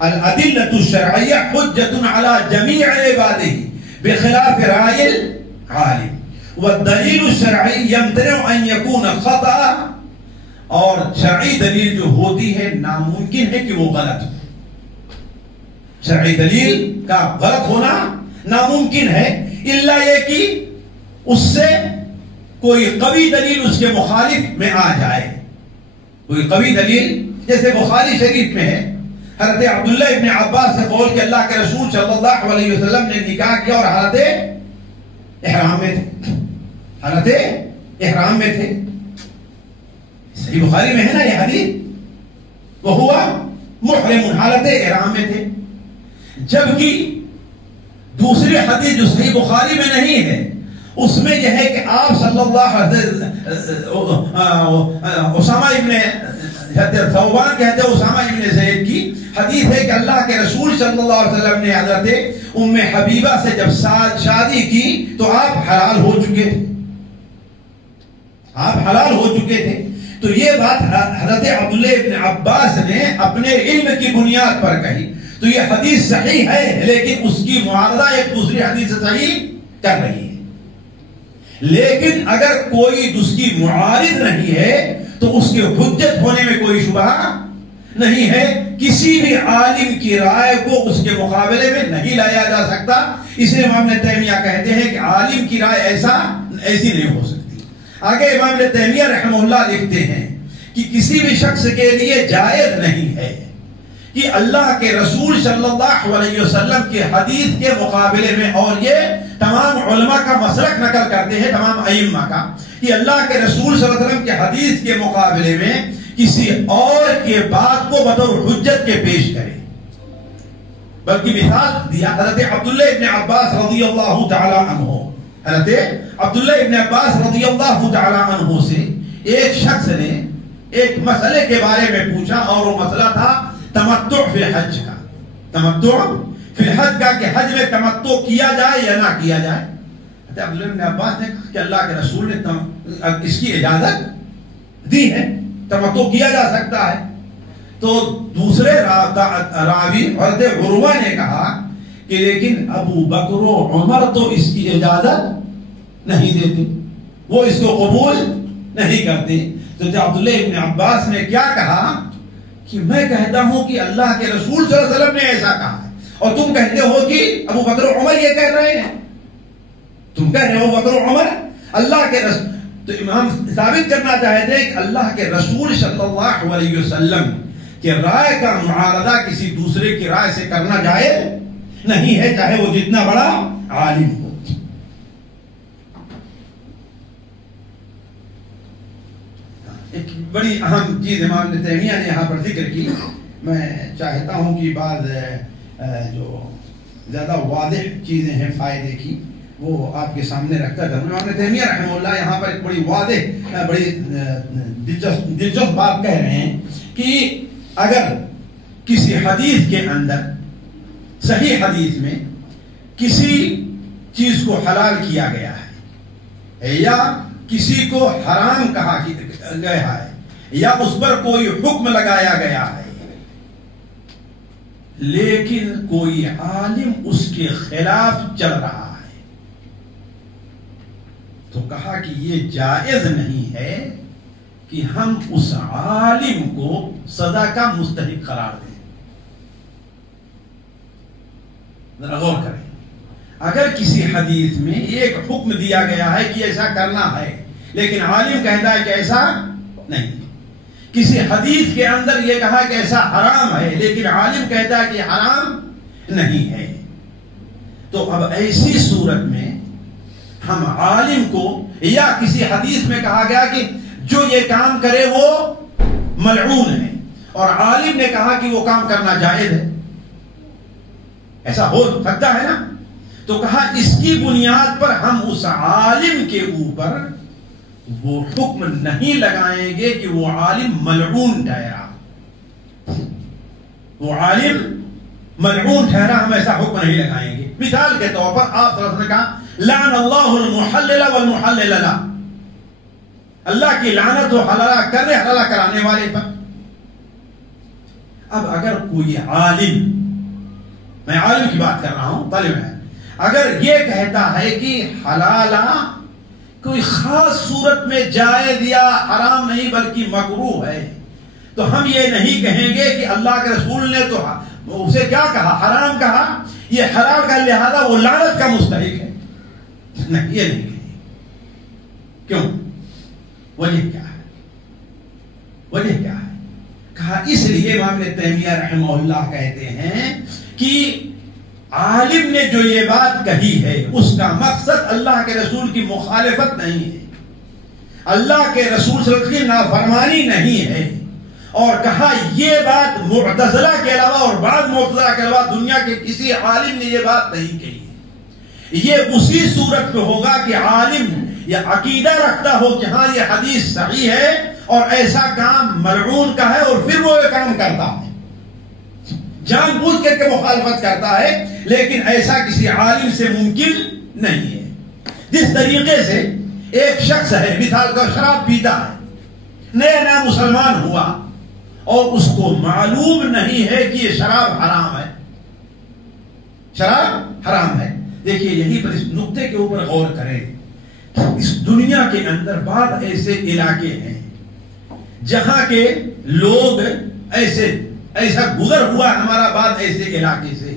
الادلۃ الشرعیہ حجت علی جمیع عبادہ بخلاف رائے العالم، والدلیل الشرعی یمتنع ان یکون خطأ، اور شرعی دلیل جو ہوتی ہے ناممکن ہے کہ وہ غلط ہو، شرعی دلیل کا غلط ہونا ناممکن ہے، الا یہ کہ اس سے کوئی قوی دلیل اس کے مخالف میں آ جائے، کوئی قوی دلیل، جیسے بخاری شریف میں ہے حضرت عبداللہ ابن عباس سے قول کہ اللہ کے رسول صلی اللہ علیہ وسلم نے نکاح کیا اور حالت احرام میں تھے، حالت احرام میں تھے، صحیح بخاری میں ہے نا یہ حدیث، وہ ہوا محرم، حالت احرام میں تھے، جبکہ دوسری حدیث جو صحیح بخاری میں نہیں ہے اس میں یہ ہے کہ آپ صلی اللہ علیہ وسلم اسامہ ابن ثوبان کہتے ہیں اسامہ ابن زید کی حدیث ہے کہ اللہ کے رسول صلی اللہ علیہ وسلم نے حضرت ام حبیبہ سے جب شادی کی تو آپ حلال ہو چکے تھے، آپ حلال ہو چکے تھے۔ تو یہ بات حضرت عبداللہ ابن عباس نے اپنے علم کی بنیاد پر کہی، تو یہ حدیث صحیح ہے لیکن اس کی معارضہ ایک دوسری حدیث سے صحیح کر رہی ہے۔ لیکن اگر کوئی اس کی معارض نہیں ہے تو اس کی حجت ہونے میں کوئی شبہ نہیں ہے، کسی بھی عالم کی رائے کو اس کے مقابلے میں نہیں لایا جا سکتا، اس لیے امام ابن تیمیہ کہتے ہیں کہ عالم کی رائے ایسی نہیں ہو سکتی۔ آگے امام ابن تیمیہ رحمہ اللہ لکھتے ہیں کہ کسی بھی شخص کے لیے جائز نہیں ہے کہ اللہ کے رسول صلی اللہ علیہ وسلم کے حدیث کے مقابلے میں، اور یہ تمام علماء کا مسلک نقل کرتے ہیں، تمام ائمہ کا، کہ اللہ کے رسول صلی اللہ علیہ وسلم کے حدیث کے مقابلے میں کسی اور کے بات کو بطور حجت کے پیش کرے۔ بلکہ مثال دیا حضرت عبداللہ ابن عباس رضی اللہ تعالی عنہ، حضرت عبداللہ ابن عباس رضی اللہ تعالی عنہ سے ایک شخص نے ایک مسئلے کے بارے میں پوچھا، اور وہ مسئلہ تھا تمتع فی الحج کا، تمتع فی الحج کا، کہ حج میں تمتع کیا جائے یا نہ کیا جائے۔ عبداللہ ابن عباس نے کہا کہ اللہ کے رسول نے اس کی اجازت دی ہے، تمتع کیا جا سکتا ہے۔ تو دوسرے راوی حضرت عروہ نے کہا کہ لیکن ابو بکر و عمر تو اس کی اجازت نہیں دیتے، وہ اس کو قبول نہیں کرتے۔ تو عبداللہ ابن عباس نے کیا کہا کہ میں کہتا ہوں کہ اللہ کے رسول صلی اللہ علیہ وسلم نے ایسا کہا ہے، اور تم کہتے ہو کہ ابو بکر و عمر یہ کہہ رہے ہیں، تم کہہ رہے ہو ابو بکر و عمر اللہ کے رسول۔ تو امام ثابت کرنا چاہتے ہیں کہ اللہ کے رسول صلی اللہ علیہ وسلم کہ رائے کا معارضہ کسی دوسرے کی رائے سے کرنا جائز نہیں ہے، چاہے وہ جتنا بڑا عالم ہو۔ ایک بڑی اہم چیز امام ابن تیمیہ نے یہاں پر ذکر کی، میں چاہتا ہوں کہ بعض جو زیادہ واضح چیزیں ہیں فائدے کی وہ آپ کے سامنے رکھتا تھا۔ امام ابن تیمیہ رحمہ اللہ یہاں پر ایک بڑی واضح بڑی دلچسپ بات کہہ رہے ہیں کہ اگر کسی حدیث کے اندر، صحیح حدیث میں کسی چیز کو حلال کیا گیا ہے یا کسی کو حرام کہا گیا ہے یا اس پر کوئی حکم لگایا گیا ہے، لیکن کوئی عالم اس کے خلاف چل رہا ہے، تو کہا کہ یہ جائز نہیں ہے کہ ہم اس عالم کو سزا کا مستحق قرار دیں۔ ذرا غور کریں، اگر کسی حدیث میں ایک حکم دیا گیا ہے کہ ایسا کرنا ہے لیکن عالم کہتا ہے کہ ایسا نہیں، کسی حدیث کے اندر یہ کہا کہ ایسا حرام ہے لیکن عالم کہتا ہے کہ حرام نہیں ہے، تو اب ایسی صورت میں ہم عالم کو، یا کسی حدیث میں کہا گیا کہ جو یہ کام کرے وہ ملعون ہے، اور عالم نے کہا کہ وہ کام کرنا جائز ہے، ایسا ہو سکتا ہے نا؟ تو کہا اس کی بنیاد پر ہم اس عالم کے اوپر وہ حکم نہیں لگائیں گے کہ وہ عالم ملعون ٹھہرا، وہ عالم ملعون ٹھہرا، ہم ایسا حکم نہیں لگائیں گے۔ مثال کے طور پر آپ صلی اللہ علیہ وسلم نے کہا لعن اللہ المحلل والمحلل له، اللہ کی لعنت ہو حلالہ کرنے حلالہ کرانے والے پر۔ اب اگر کوئی عالم، میں عالم کی بات کر رہا ہوں، طالب ہے، اگر یہ کہتا ہے کہ حلالہ کوئی خاص صورت میں جائز یا حرام نہیں بلکہ مکروہ ہے، تو ہم یہ نہیں کہیں گے کہ اللہ کے رسول نے تو اسے کیا کہا، حرام کہا، یہ حرام کا لہذا وہ لعنت کا مستحق ہے، نہیں، یہ نہیں کہیں۔ کیوں؟ وجہ کیا ہے؟ وجہ کیا ہے؟ کہا اس لیے امام ابن تیمیہ رحمہ اللہ کہتے ہیں کہ عالم نے جو یہ بات کہی ہے اس کا مقصد اللہ کے رسول کی مخالفت نہیں ہے، اللہ کے رسول صلی اللہ علیہ وسلم کی نافرمانی نہیں ہے، اور کہا یہ بات معتزلہ کے علاوہ اور بعض معتزلہ کے علاوہ دنیا کے کسی عالم نے یہ بات نہیں کہی ہے۔ یہ اسی صورت میں ہوگا کہ عالم یہ عقیدہ رکھتا ہو کہ ہاں یہ حدیث صحیح ہے اور ایسا کام ملعون کا ہے، اور پھر وہ یہ کام کرتا ہے، جان بوجھ کر کے مخالفت کرتا ہے، لیکن ایسا کسی عالم سے ممکن نہیں ہے۔ جس طریقے سے ایک شخص ہے، مثال کا شراب پیتا ہے، نیا نیا مسلمان ہوا اور اس کو معلوم نہیں ہے کہ یہ شراب حرام ہے، شراب حرام ہے۔ دیکھیے یہیں پر اس نقطے کے اوپر غور کریں، اس دنیا کے اندر بعض ایسے علاقے ہیں جہاں کے لوگ ایسا گزر ہوا ہے ہمارا بعض ایسے علاقے سے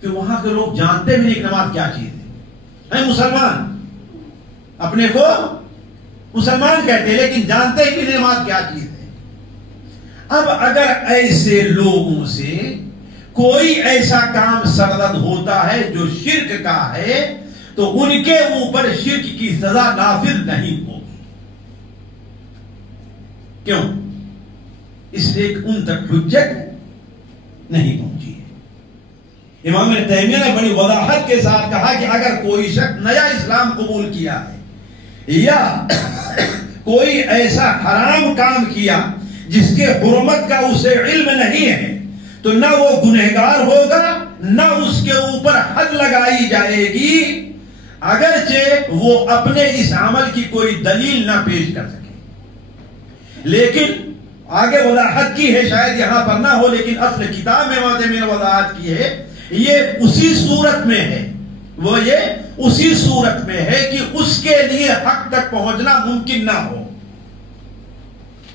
کہ وہاں کے لوگ جانتے بھی نہیں کہ نماز کیا چیز ہے، مسلمان اپنے کو مسلمان کہتے ہیں لیکن جانتے ہی نہیں نماز کیا چیز ہے۔ اب اگر ایسے لوگوں سے کوئی ایسا کام سرزد ہوتا ہے جو شرک کا ہے تو ان کے اوپر شرک کی سزا نافذ نہیں ہوگی۔ کیوں؟ اس لیے کہ ان تک حجت نہیں پہنچی ہے۔ امام ابن تیمیہ نے بڑی وضاحت کے ساتھ کہا کہ اگر کوئی شخص نیا اسلام قبول کیا ہے یا کوئی ایسا حرام کام کیا جس کے حرمت کا اسے علم نہیں ہے تو نہ وہ گنہگار ہوگا نہ اس کے اوپر حد لگائی جائے گی، اگرچہ وہ اپنے اس عمل کی کوئی دلیل نہ پیش کر سکے۔ لیکن آگے وضاحت کی ہے، شاید یہاں پر نہ ہو لیکن اصل کتاب میں میں نے وضاحت کی ہے، یہ اسی صورت میں ہے، وہ یہ اسی صورت میں ہے کہ اس کے لیے حق تک پہنچنا ممکن نہ ہو،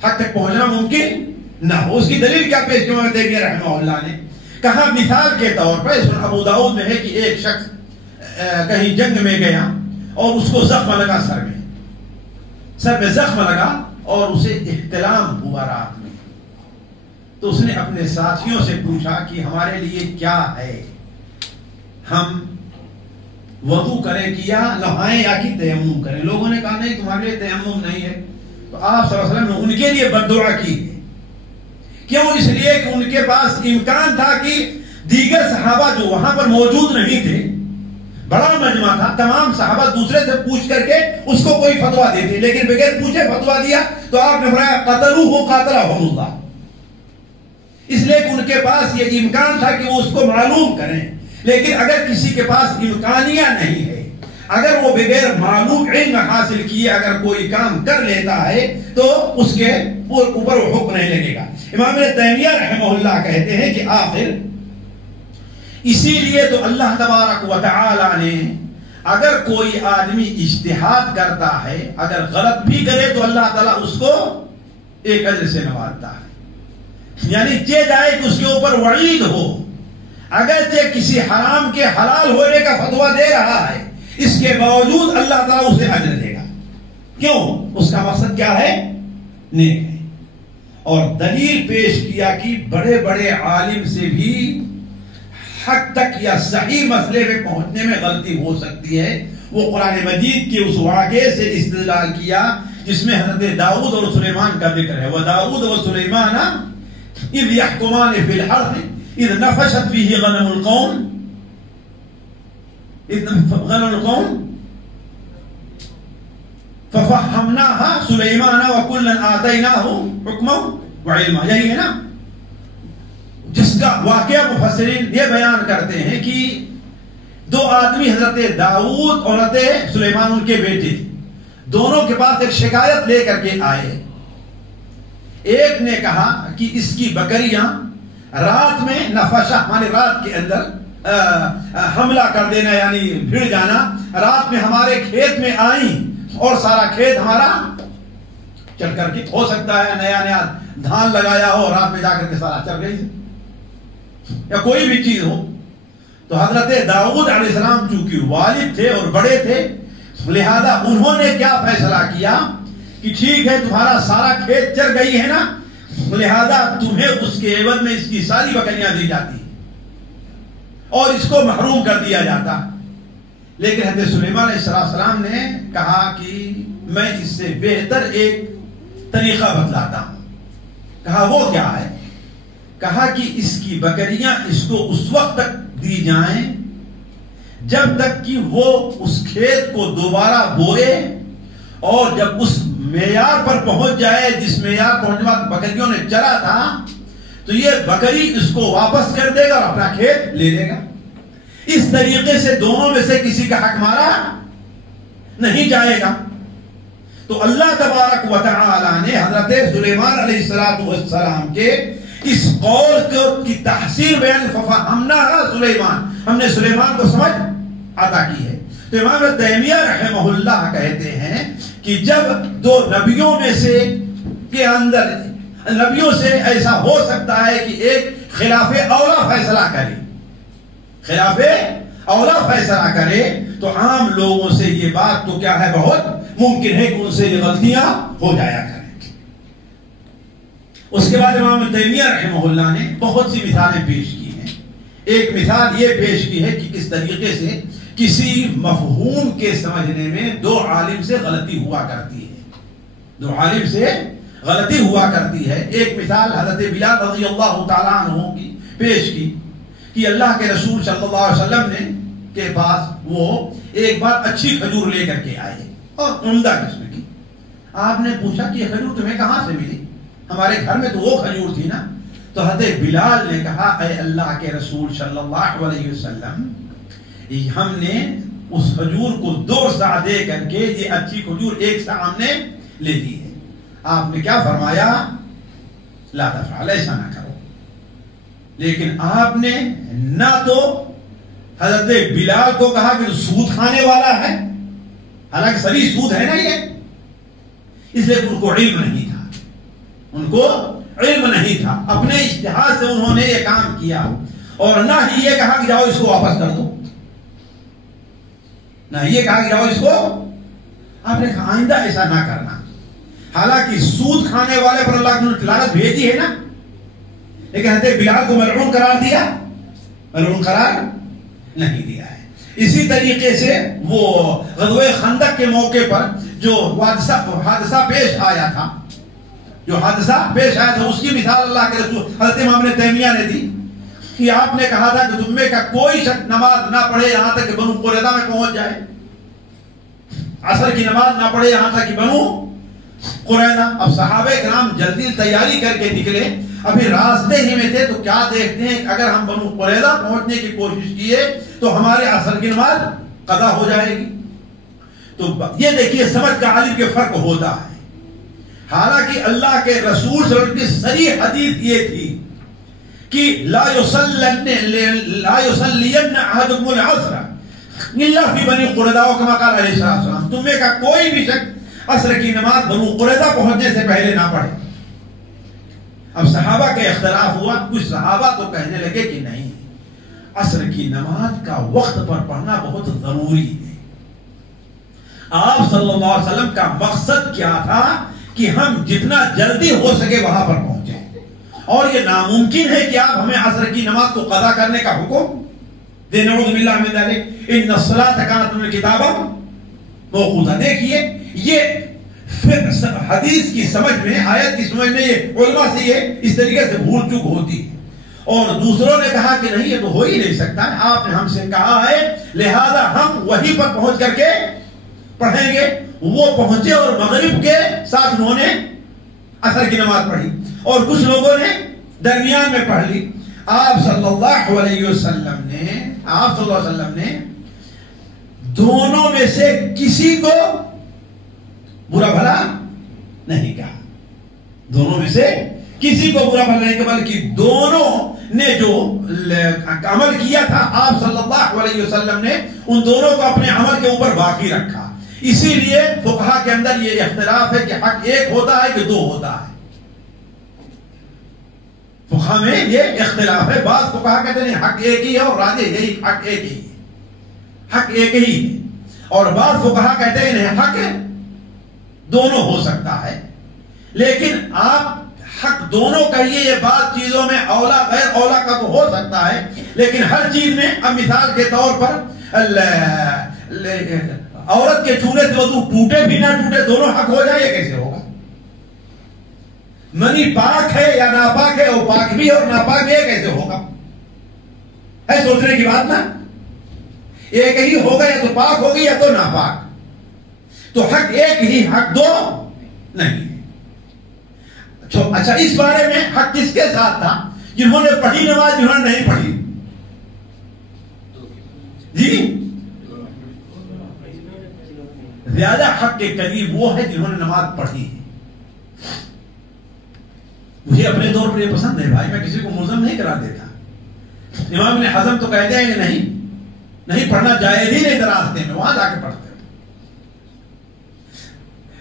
حق تک پہنچنا ممکن نہ ہو۔ اس کی دلیل کیا پیش کی امام تیمیہ رحمہ اللہ نے؟ کہا مثال کے طور پر سنن ابو داؤد میں ہے کہ ایک شخص کہیں جنگ میں گیا اور اس کو زخم لگا، سر میں زخم لگا اور اسے احتلام ہوا رات میں، تو اس نے اپنے ساتھیوں سے پوچھا کہ ہمارے لیے کیا ہے، ہم وضو کریں کہ یا نہائیں یا کہ تیمم کریں؟ لوگوں نے کہا نہیں تمہارے لیے تیمم نہیں ہے، تو آپ صلی اللہ علیہ وسلم نے ان کے لیے بد دعا کی ہے۔ کیوں؟ اس لیے کہ ان کے پاس امکان تھا کہ دیگر صحابہ جو وہاں پر موجود نہیں تھے، بڑا مجمع تھا، تمام صحابہ دوسرے سے پوچھ کر کے اس کو کوئی فتویٰ دیتے، لیکن بغیر پوچھے فتویٰ دیا تو آپ نے فرمایا قتلوہ قاتلہم اللہ، اس لیے کہ ان کے پاس یہ امکان تھا کہ وہ اس کو معلوم کریں۔ لیکن اگر کسی کے پاس امکانیہ نہیں ہے، اگر وہ بغیر معلوم علم حاصل کیے اگر کوئی کام کر لیتا ہے تو اس کے اوپر وہ حکم نہیں لگے گا۔ امام ابن تیمیہ رحمہ اللہ کہتے ہیں کہ آخر اسی لیے تو اللہ تبارک و تعالی نے اگر کوئی آدمی اجتہاد کرتا ہے، اگر غلط بھی کرے تو اللہ تعالیٰ اس کو ایک اجر سے نوازتا ہے، یعنی یہ جائے کہ اس کے اوپر وعید ہو، اگرچہ کسی حرام کے حلال ہونے کا فتویٰ دے رہا ہے اس کے باوجود اللہ تعالیٰ اسے اجر دے گا۔ کیوں؟ اس کا مقصد کیا ہے؟ نیک ہے۔ اور دلیل پیش کیا کہ بڑے بڑے عالم سے بھی حق تک یا صحیح مسئلے میں پہنچنے میں غلطی ہو سکتی ہے۔ وہ قرآن مجید کے اس واقعے سے استدلال کیا جس میں حضرت داؤد اور سلیمان کا ذکر ہے. وَدَاؤُدَ وَسُلَيْمَانَ إِذْ يَحْكُمَانِ فِي الْحَرْثِ إِذْ نَفَشَتْ فِيهِ غَنَمُ الْقَوْمِ فَفَهَّمْنَاهَا سُلَيْمَانَ وَكُلًّا آتَيْنَاهُ حُكْمًا وَعِلْمًا. یہی ہے نا جس کا واقعہ مفسرین یہ بیان کرتے ہیں کہ دو آدمی حضرت داؤد اور حضرت سلیمان ان کے بیٹے تھے. دونوں کے پاس ایک شکایت لے کر کے آئے. ایک نے کہا کہ اس کی بکریاں رات میں نفشہ مانے رات کے اندر حملہ کر دینا یعنی بھیڑ جانا, رات میں ہمارے کھیت میں آئیں اور سارا کھیت ہمارا چل کر کے, ہو سکتا ہے نیا نیا دھان لگایا ہو, رات میں جا کر کے سارا چل گئی یا کوئی بھی چیز ہو. تو حضرت داؤد علیہ السلام چونکہ والد تھے اور بڑے تھے, لہذا انہوں نے کیا فیصلہ کیا کہ ٹھیک ہے تمہارا سارا کھیت چل گئی ہے نا, لہذا تمہیں اس کے عوض میں اس کی ساری بکریاں دی جاتی اور اس کو محروم کر دیا جاتا. لیکن حضرت سلیمان علیہ السلام نے کہا کہ میں اس سے بہتر ایک طریقہ بتلاتا ہوں. کہا وہ کیا ہے؟ کہا کہ اس کی بکریاں اس کو اس وقت تک دی جائیں جب تک کہ وہ اس کھیت کو دوبارہ بوئے, اور جب اس معیار پر پہنچ جائے جس معیار پہنچنے بعد بکریوں نے چرا تھا, تو یہ بکری اس کو واپس کر دے گا اور اپنا کھیت لے لے گا. اس طریقے سے دونوں میں سے کسی کا حق مارا نہیں جائے گا. تو اللہ تبارک و تعالی نے حضرت سلیمان علیہ السلام کے اس قول کی تحسین بیان فَفَهَّمْنَاهَا سلیمان, ہم نے سلیمان کو سمجھ عطا کی ہے. تو امام تیمیہ رحمہ اللہ کہتے ہیں کہ جب دو نبیوں میں سے کے اندر نبیوں سے ایسا ہو سکتا ہے کہ ایک خلاف اولا فیصلہ کرے, خلاف اولا فیصلہ کرے, تو عام لوگوں سے یہ بات تو کیا ہے بہت ممکن ہے کہ ان سے یہ غلطیاں ہو جایا کریں. اس کے بعد امام تیمیہ رحمہ اللہ نے بہت سی مثالیں پیش کی ہیں. ایک مثال یہ پیش کی ہے کہ کس طریقے سے کسی مفہوم کے سمجھنے میں دو عالم سے غلطی ہوا کرتی ہے, دو عالم سے غلطی ہوا کرتی ہے. ایک مثال حضرت بلال رضی اللہ تعالیٰ عنہ کی پیش کی کہ اللہ کے رسول صلی اللہ علیہ وسلم نے کے پاس وہ ایک بار اچھی کھجور لے کر کے آئے اور عمدہ قسم کی. آپ نے پوچھا کہ یہ کھجور تمہیں کہاں سے ملی؟ ہمارے گھر میں تو وہ کھجور تھی نا. تو حضرت بلال نے کہا اے اللہ کے رسول صلی اللہ علیہ وسلم, ہم نے اس کھجور کو 2 سا دے کر کے یہ اچھی کھجور 1 سا ہم نے لے لی ہے. آپ نے کیا فرمایا؟ لا تفعل, ایسا نہ کرو. لیکن آپ نے نہ تو حضرت بلال کو کہا کہ سود کھانے والا ہے, حالانکہ سبھی سود ہے نا یہ, اس لیے ان کو علم نہیں تھا, ان کو علم نہیں تھا, اپنے اجتہاد سے انہوں نے یہ کام کیا. اور نہ ہی یہ کہا کہ جاؤ اس کو واپس کر دو, نہ یہ کہا کہ جاؤ اس کو. آپ نے کہا آئندہ ایسا نہ کرنا. حالانکہ سود کھانے والے پر اللہ نے لعنت بھیجی ہے نا, لیکن حضرت بلال کو ملعون قرار دیا؟ ملعون قرار نہیں دیا ہے. اسی طریقے سے وہ غزوہ خندق کے موقع پر جو حادثہ پیش آیا تھا, اس کی مثال اللہ کے رسول حضرت امام تیمیہ نے دی کہ آپ نے کہا تھا کہ تم میں کا کوئی شخص نماز نہ پڑھے یہاں تک کہ بنو قریظہ میں پہنچ جائے, عصر کی نماز نہ پڑھے یہاں تک کہ بنو قریظہ. اب صحابہ کرام جلدی تیاری کر کے نکلے, ابھی راستے ہی میں تھے, تو کیا دیکھتے ہیں اگر ہم بنو قریظہ پہنچنے کی کوشش کیے تو ہمارے عصر کی نماز قضا ہو جائے گی. تو یہ دیکھیے سمجھ کا عالم کے فرق ہوتا ہے. حالانکہ اللہ کے رسول صلی اللہ علیہ وسلم کی صریح حدیث یہ تھی کہ لا یصلین احدکم العصر الا فی بنی قریظہ کما قال علیہ السلام, تم میں کا کوئی بھی شخص عصر کی نماز بنو قریظہ پہنچنے سے پہلے نہ پڑھے. اب صحابہ کے اختلاف ہوا, کچھ صحابہ تو کہنے لگے کہ نہیں, عصر کی نماز کا وقت پر پڑھنا بہت ضروری ہے. آپ صلی اللہ علیہ وسلم کا مقصد کیا تھا کہ ہم جتنا جلدی ہو سکے وہاں پر پہنچیں, اور یہ ناممکن ہے کہ آپ ہمیں عصر کی نماز کو قضا کرنے کا حکم دیں. نعوذ باللہ من ذلک, ان الصلاۃ کانت کتابا موقوتا. دیکھیے یہ پھر حدیث کی سمجھ میں، آیت کی سمجھ میں یہ علماء سے یہ اس طریقے سے بھول چک ہوتی ہے، اور دوسروں نے کہا کہ نہیں یہ تو ہو ہی نہیں سکتا، آپ نے ہم سے کہا ہے لہذا ہم وہیں پر پہنچ کر کے پڑھیں گے۔ وہ پہنچے اور مغرب کے ساتھ انہوں نے عصر کی نماز پڑھی، اور کچھ لوگوں نے درمیان میں پڑھ لی۔ آپ صلی اللہ علیہ وسلم نے دونوں میں سے کسی کو برا بھلا نہیں کہا، دونوں میں سے کسی کو برا بھلا نہیں کہا، بلکہ دونوں نے جو عمل کیا تھا آپ صلی اللہ علیہ وسلم نے ان دونوں کو اپنے عمل کے اوپر باقی رکھا۔ اسی لیے فقہا کے اندر یہ اختلاف ہے کہ حق ایک ہوتا ہے کہ دو ہوتا ہے، فقہا میں یہ اختلاف ہے۔ بعض فقہا کہتے ہیں حق ایک ہی ہے اور راجح یہی حق ایک ہی ہے، حق ایک ہی ہے، اور بعض فقہا کہتے ہیں نہیں حق دونوں ہو سکتا ہے، لیکن آپ حق دونوں کہیے، یہ بعض چیزوں میں اولا غیر اولا کا تو ہو سکتا ہے، لیکن ہر چیز میں، اب مثال کے طور پر عورت کے چھونے سے وضو ٹوٹے بھی نہ ٹوٹے دونوں حق ہو جائے، یہ کیسے ہوگا؟ منی پاک ہے یا ناپاک ہے، وہ پاک بھی اور ناپاک بھی ہے، کیسے ہوگا؟ ہے سوچنے کی بات نا، ایک ہی ہوگا، یا تو پاک ہوگی یا تو ناپاک، تو حق ایک ہی، حق دو نہیں۔ اچھا، اس بارے میں حق کس کے ساتھ تھا؟ جنہوں نے پڑھی نماز، جنہوں نے نہیں پڑھی؟ جی زیادہ حق کے قریب وہ ہے جنہوں نے نماز پڑھی ہے۔ مجھے اپنے طور پر یہ پسند ہے بھائی، میں کسی کو ملزم نہیں کرا دیتا۔ امام ابن حزم تو کہتے ہیں کہ نہیں پڑھنا جائز ہی نہیں، راستے میں وہاں جا کے پڑھتے ہیں،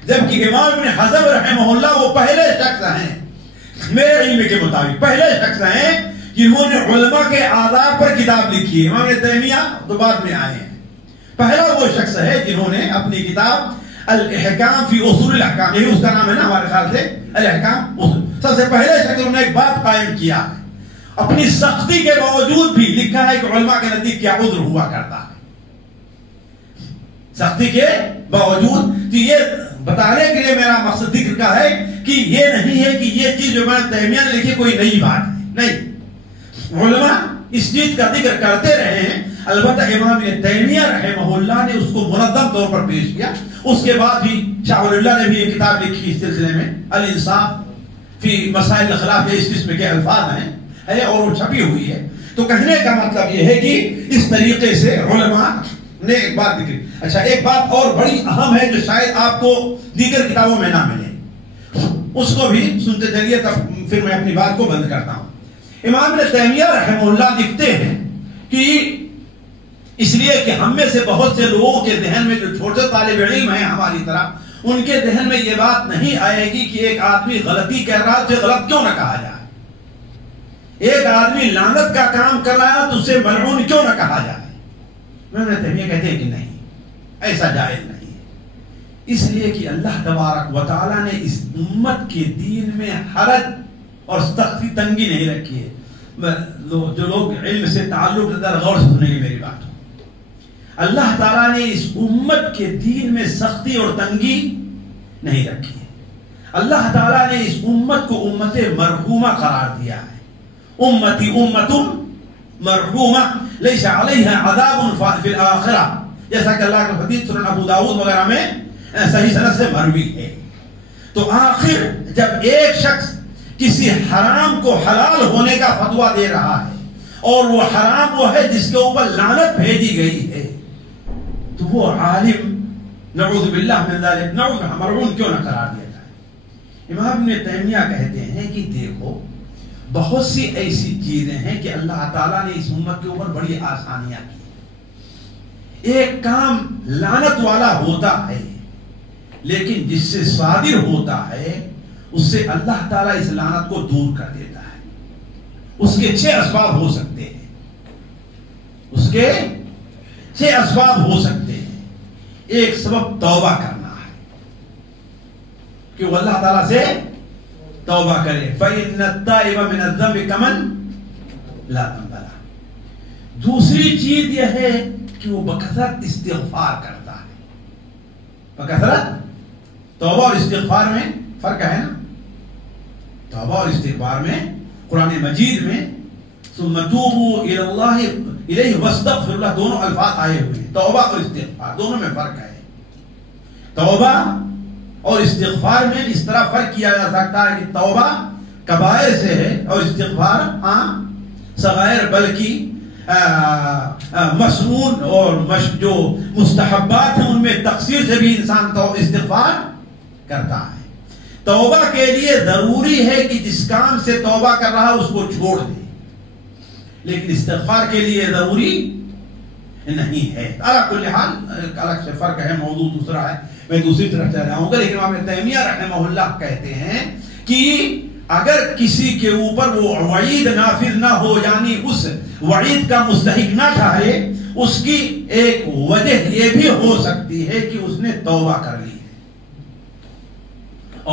جبکہ امام ابن حزم رحمہ اللہ وہ پہلے شخص ہیں میرے علم کے مطابق، پہلے شخص ہیں جنہوں نے علماء کے آداب پر کتاب لکھی ہے۔ امام ابن تیمیہ تو بعد میں آئے ہیں، پہلا وہ شخص ہے جنہوں نے اپنی کتاب الاحکام فی اصول الاحکام، یہی اس کا نام ہے نا ہمارے خیال سے، الاحکام اصول، سب سے پہلے شخص انہوں نے ایک بات قائم کیا ہے، اپنی سختی کے باوجود بھی لکھا ہے کہ علماء کے نزدیک کیا عذر ہوا کرتا ہے، سختی کے باوجود۔ تو یہ بتانے کے لیے میرا مقصد ذکر کا ہے کہ یہ نہیں ہے کہ یہ چیز جو میں تیمیہ نے لکھی کوئی نئی بات ہے، نہیں، علماء اس چیز کا ذکر کرتے رہے ہیں، البتہ امام ابن تیمیہ رحمہ اللہ نے اس کو منظم طور پر پیش کیا۔ اس کے بعد بھی شاہ ولی اللہ نے بھی ایک کتاب لکھی اس سلسلے میں، الانصاف فی مسائل الخلاف، اس قسم کے الفاظ ہیں اور وہ چھپی ہوئی ہے۔ تو کہنے کا مطلب یہ ہے کہ اس طریقے سے علماء نے ایک بات ذکر۔ اچھا، ایک بات اور بڑی اہم ہے جو شاید آپ کو دیگر کتابوں میں نہ ملے، اس کو بھی سنتے چلیے، تب پھر میں اپنی بات کو بند کرتا ہوں۔ امام ابن تیمیہ رحمہ اللہ لکھتے ہیں کہ اس لیے کہ ہم میں سے بہت سے لوگوں کے ذہن میں، جو چھوٹے طالب علم ہیں ہماری طرح، ان کے ذہن میں یہ بات نہیں آئے گی کہ ایک آدمی غلطی کر رہا ہے تو غلط کیوں نہ کہا جائے، ایک آدمی لعنت کا کام کر رہا ہے تو اسے ملعون کیوں نہ کہا جائے۔ ابن تیمیہ کہتے ہیں کہ نہیں، ایسا جائز نہیں ہے، اس لیے کہ اللہ تبارک و تعالیٰ نے اس امت کے دین میں حرج اور سختی تنگی نہیں رکھی ہے۔ جو لوگ علم سے تعلق رکھتے ہیں غور سے سنیں گے میری بات، اللہ تعالیٰ نے اس امت کے دین میں سختی اور تنگی نہیں رکھی ہے۔ اللہ تعالیٰ نے اس امت کو امت مرحومہ قرار دیا ہے، امتی امت مرحومہ لیس علیہا عذاب فی الآخرہ، جیسا کہ اللہ کا حدیث سنن ابو داؤد وغیرہ میں صحیح سند سے مروی ہے۔ تو آخر جب ایک شخص کسی حرام کو حلال ہونے کا فتویٰ دے رہا ہے اور وہ حرام وہ ہے جس کے اوپر لعنت بھیجی گئی ہے، تو وہ عالم نعوذ باللہ من ذلک ملعون کیوں نہ قرار دیا جائے۔ امام ابن تیمیہ کہتے ہیں کہ دیکھو بہت سی ایسی چیزیں ہیں کہ اللہ تعالیٰ نے اس امت کے اوپر بڑی آسانیاں کی۔ ایک کام لعنت والا ہوتا ہے، لیکن جس سے صادر ہوتا ہے اس سے اللہ تعالیٰ اس لعنت کو دور کر دیتا ہے۔ اس کے 6 اسباب ہو سکتے ہیں، اس کے 6 اسباب ہو سکتے ہیں۔ ایک سبب توبہ کرنا ہے کہ وہ اللہ تعالیٰ سے توبہ کرے، فَإِنَّ التَّائِبَ مِنَ الذَّنبِ كَمَنْ لَا ذَنبَ لَهُ۔ دوسری چیز یہ ہے کہ وہ بکثرت استغفار کرتا ہے، بکثرت توبہ اور استغفار میں فرق ہے نا. توبہ اور استغفار میں قرآن مجید میں ثم توبوا الی اللہ الیہ واستغفروا اللہ دونوں الفاظ آئے ہوئے ہیں. توبہ اور استغفار دونوں میں فرق ہے. توبہ اور استغفار میں اس طرح فرق کیا جا سکتا ہے کہ توبہ کبائر سے ہے اور استغفار صغائر بلکہ مسنون اور جو مستحبات ہیں ان میں تقصیر سے بھی انسان استغفار کرتا ہے. توبہ کے لیے ضروری ہے کہ جس کام سے توبہ کر رہا ہے اس کو چھوڑ دے، لیکن استغفار کے لیے ضروری نہیں ہے. علی کل حال الگ سے فرق ہے، موضوع دوسرا ہے، میں دوسری طرف چلا جاؤں گا. لیکن امام تیمیہ رحمہ اللہ کہتے ہیں کہ اگر کسی کے اوپر وہ وعید نافذ نہ ہو، یعنی اس وعید کا مستحق نہ ٹھہرے، اس کی ایک وجہ یہ بھی ہو سکتی ہے کہ اس نے توبہ کر لی ہے.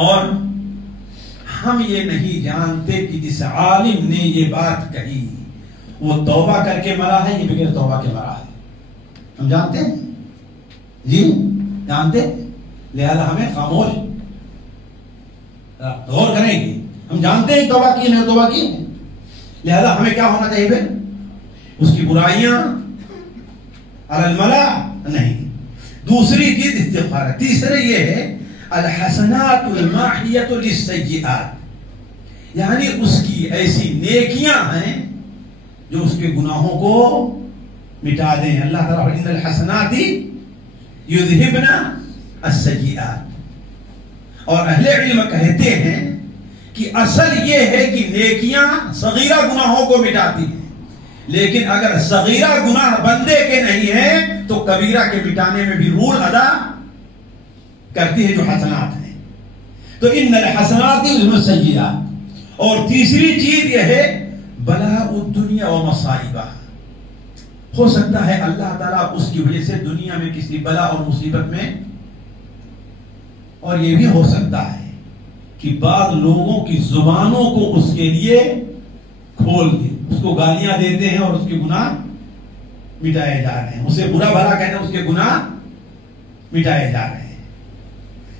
اور ہم یہ نہیں جانتے کہ جس عالم نے یہ بات کہی وہ توبہ کر کے مرا ہے یا بغیر توبہ کے مرا ہے. ہم جانتے ہیں؟ جی جانتے؟ لہذا ہمیں خاموش غور کریں گے. ہم جانتے ہیں توبہ کی نہیں توبہ کی، لہذا ہمیں کیا ہونا چاہیے؟ اس کی برائیاں علی الملا نہیں. دوسری چیز استغفار ہے. تیسرے یہ ہے الحسنات الماحیۃ للسیئات، یعنی اس کی ایسی نیکیاں ہیں جو اس کے گناہوں کو مٹا دیں. اللہ تعالیٰ ان الحسنات یذہبن السیئات. اور اہل علم کہتے ہیں کہ اصل یہ ہے کہ نیکیاں صغیرہ گناہوں کو مٹاتی ہیں، لیکن اگر صغیرہ گناہ بندے کے نہیں ہیں تو کبیرہ کے مٹانے میں بھی رول ادا کرتی ہے جو حسنات ہیں. تو ان الحسنات یذہبن السیئات. اور تیسری چیز یہ ہے بلاء الدنیا و مصائبہ. ہو سکتا ہے اللہ تعالیٰ اس کی وجہ سے دنیا میں کسی بلا اور مصیبت میں، اور یہ بھی ہو سکتا ہے کہ بعض لوگوں کی زبانوں کو اس کے لیے کھول دے، اس کو گالیاں دیتے ہیں اور اس کے گناہ مٹائے جا رہے ہیں. اسے برا بھلا کہتے ہیں، اس کے گناہ مٹائے جا رہے ہیں.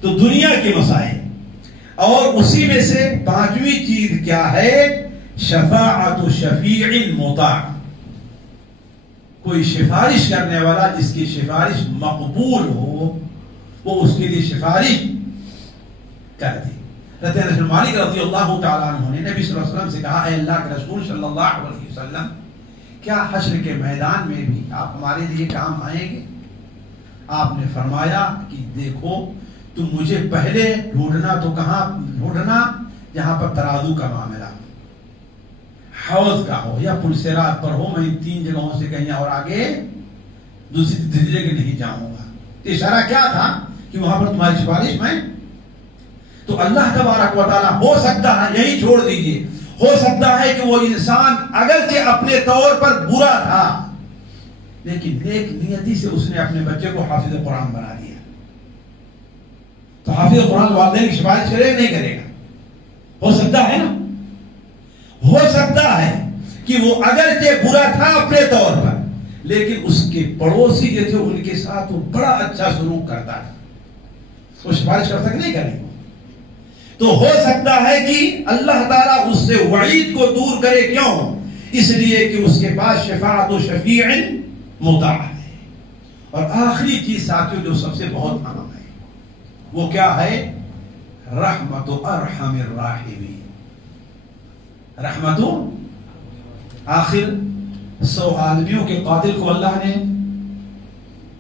تو دنیا کے مسائل. اور اسی میں سے پانچویں چیز کیا ہے؟ شفاعت شفیع مطاع. کوئی سفارش کرنے والا جس کی سفارش مقبول ہو، وہ اس کے لیے سفارش کر دے. حضرت انس بن مالک رضی اللہ تعالیٰ عنہ نے نبی صلی اللہ علیہ وسلم سے کہا، اے اللہ کے رسول صلی اللہ علیہ وسلم، کیا حشر کے میدان میں بھی آپ ہمارے لیے کام آئیں گے؟ آپ نے فرمایا کہ دیکھو تم مجھے پہلے ڈھونڈنا تو کہاں ڈھونڈنا؟ جہاں پر ترازو کا معاملہ ہو، حوض کا ہو یا پلسرات پر ہو. میں ان تین جگہوں سے کہیں اور آگے دوسری جگہ نہیں جاؤں گا. اشارہ کیا تھا کہ وہاں پر تمہاری سفارش میں. تو اللہ تبارک و تعالیٰ ہو سکتا ہے، یہی چھوڑ دیجئے، ہو سکتا ہے کہ وہ انسان اگرچہ اپنے طور پر برا تھا لیکن نیک نیتی سے اس نے اپنے بچے کو حافظ قرآن بنا دیا. تو حافظ قرآن والدین کی سفارش کرے گا نہیں کرے گا؟ ہو سکتا ہے نا. ہو سکتا ہے کہ وہ اگرچہ برا تھا اپنے طور پر لیکن اس کے پڑوسی جو تھے ان کے ساتھ وہ بڑا اچھا سلوک کرتا ہے، وہ سفارش کر سکتے نہیں کرے. تو ہو سکتا ہے کہ اللہ تعالیٰ اس سے وعید کو دور کرے. کیوں؟ اس لیے کہ اس کے پاس شفاعت و شفیع مطاع ہے. اور آخری چیز ساتھیوں جو سب سے بہت اہم ہے وہ کیا ہے؟ رحمت ارحم الراحمین. رحمت. آخر 100 آدمیوں کے قاتل کو اللہ نے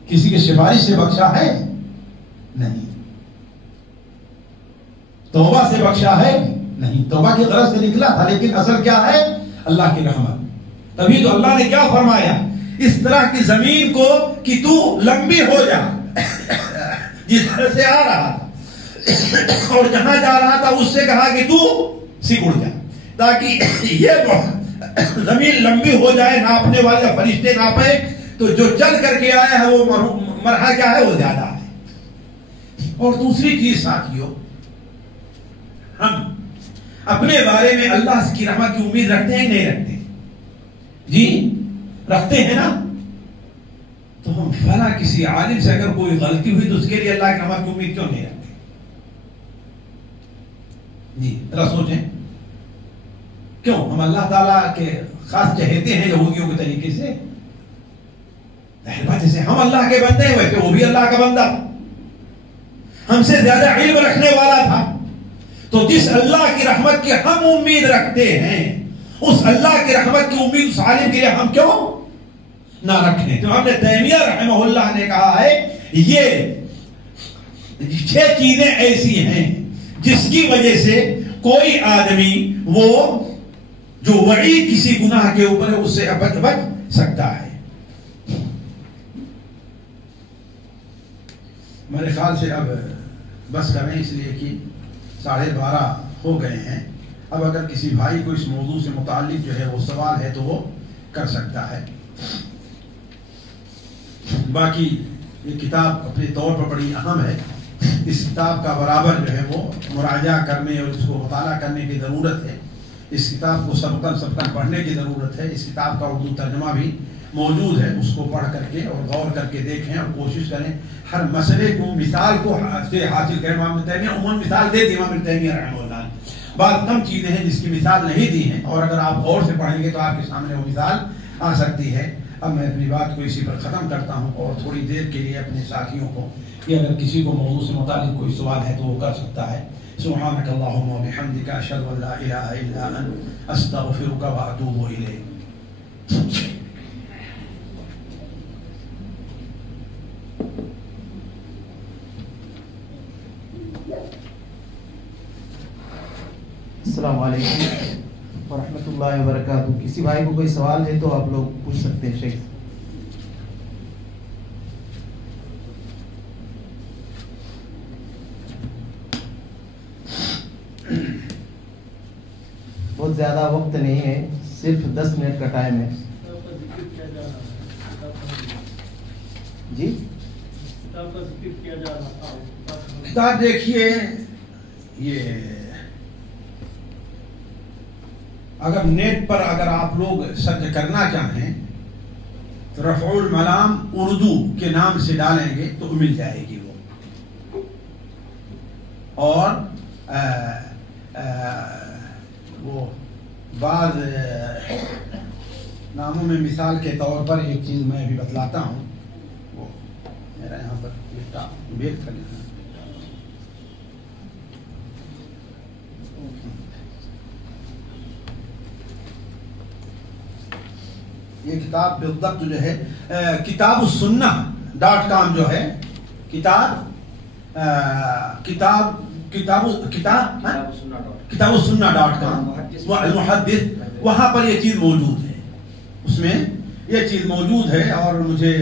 کسی کے سفارش سے بخشا ہے؟ نہیں. توبہ سے بخشا ہے؟ نہیں. توبہ کی غرض سے نکلا تھا لیکن اصل کیا ہے؟ اللہ کی رحمت. تبھی تو اللہ نے کیا فرمایا؟ اس طرح کی زمین کو کہ تو لمبی ہو جا، جس طرح سے آ رہا تھا اور جہاں جا رہا تھا اس سے کہا کہ تو سکڑ جا، تاکہ یہ زمین لمبی ہو جائے. ناپنے والے فرشتے ناپے تو جو چل کر کے آیا ہے وہ مرحلہ کیا ہے؟ وہ زیادہ ہے. اور دوسری چیز ساتھیوں، ہم اپنے بارے میں اللہ کی رحمت کی امید رکھتے ہیں نہیں رکھتے؟ جی رکھتے ہیں نا. تو ہم فلاں کسی عالم سے اگر کوئی غلطی ہوئی تو اس کے لیے اللہ کی رحمت کی امید کیوں نہیں رکھتے؟ جی ذرا سوچیں، کیوں ہم اللہ تعالیٰ کے خاص چہتے ہیں یہودیوں کے طریقے سے؟ بات جیسے ہم اللہ کے بندے ہیں ویسے وہ بھی اللہ کا بندہ، ہم سے زیادہ علم رکھنے والا تھا، تو جس اللہ کی رحمت کی ہم امید رکھتے ہیں اس اللہ کی رحمت کی امید اس عالم کے لیے ہم کیوں نہ رکھیں؟ تو ابن تیمیہ رحمہ اللہ نے کہا ہے یہ 6 چیزیں ایسی ہیں جس کی وجہ سے کوئی آدمی وہ جو وعید کسی گناہ کے اوپر ہے اس سے بچ سکتا ہے۔ میرے خیال سے اب بس کریں، اس لیے کہ 12:30 ہو گئے ہیں۔ اب اگر کسی بھائی کو اس موضوع سے متعلق جو ہے وہ سوال ہے تو وہ کر سکتا ہے۔ باقی یہ کتاب اپنے طور پر بڑی اہم ہے، اس کتاب کا برابر جو ہے وہ مراجعہ کرنے اور اس کو مطالعہ کرنے کی ضرورت ہے، اس کتاب کو سبقاً پڑھنے کی ضرورت ہے۔ اس کتاب کا اردو ترجمہ بھی موجود ہے، اس کو پڑھ کر کے اور غور کر کے دیکھیں اور کوشش کریں ہر مسئلے کو مثال کو سے حاصل کریں۔ امام ابن تیمیہ عموماً مثال دے دی، امام ابن تیمیہ رحمہ اللہ نے بعض کم چیزیں ہیں جس کی مثال نہیں دی ہیں، اور اگر آپ غور سے پڑھیں گے تو آپ کے سامنے وہ مثال آ سکتی ہے۔ اب میں اپنی بات کو اسی پر ختم کرتا ہوں اور تھوڑی دیر کے لیے اپنے ساتھیوں کو کہ اگر کسی کو موضوع سے متعلق کوئی سوال ہے تو وہ کر سکتا ہے۔ سبحانک اللہم و بحمدک اشہد ان لا الہ الا انت استغفرک و اتوب الیک۔ السلام علیکم ورحمۃ اللہ وبرکاتہ۔ کسی بھائی کو کوئی سوال ہے تو آپ لوگ پوچھ سکتے ہیں شیخ۔ بہت زیادہ وقت نہیں ہے، صرف 10 منٹ کا ٹائم ہے۔ جی کتاب دیکھیے، یہ اگر نیٹ پر اگر آپ لوگ سرچ کرنا چاہیں تو رفع الملام اردو کے نام سے ڈالیں گے تو مل جائے گی وہ، اور وہ بعض ناموں میں مثال کے طور پر ایک چیز میں بھی بتلاتا ہوں، وہ میرا یہاں پر بیک تھا، یہ کتاب بالضبط جو ہے کتاب السنہ.com جو ہے، کتاب السنہ.com المحدث، وہاں پر یہ چیز موجود ہے، اس میں یہ چیز موجود ہے، اور مجھے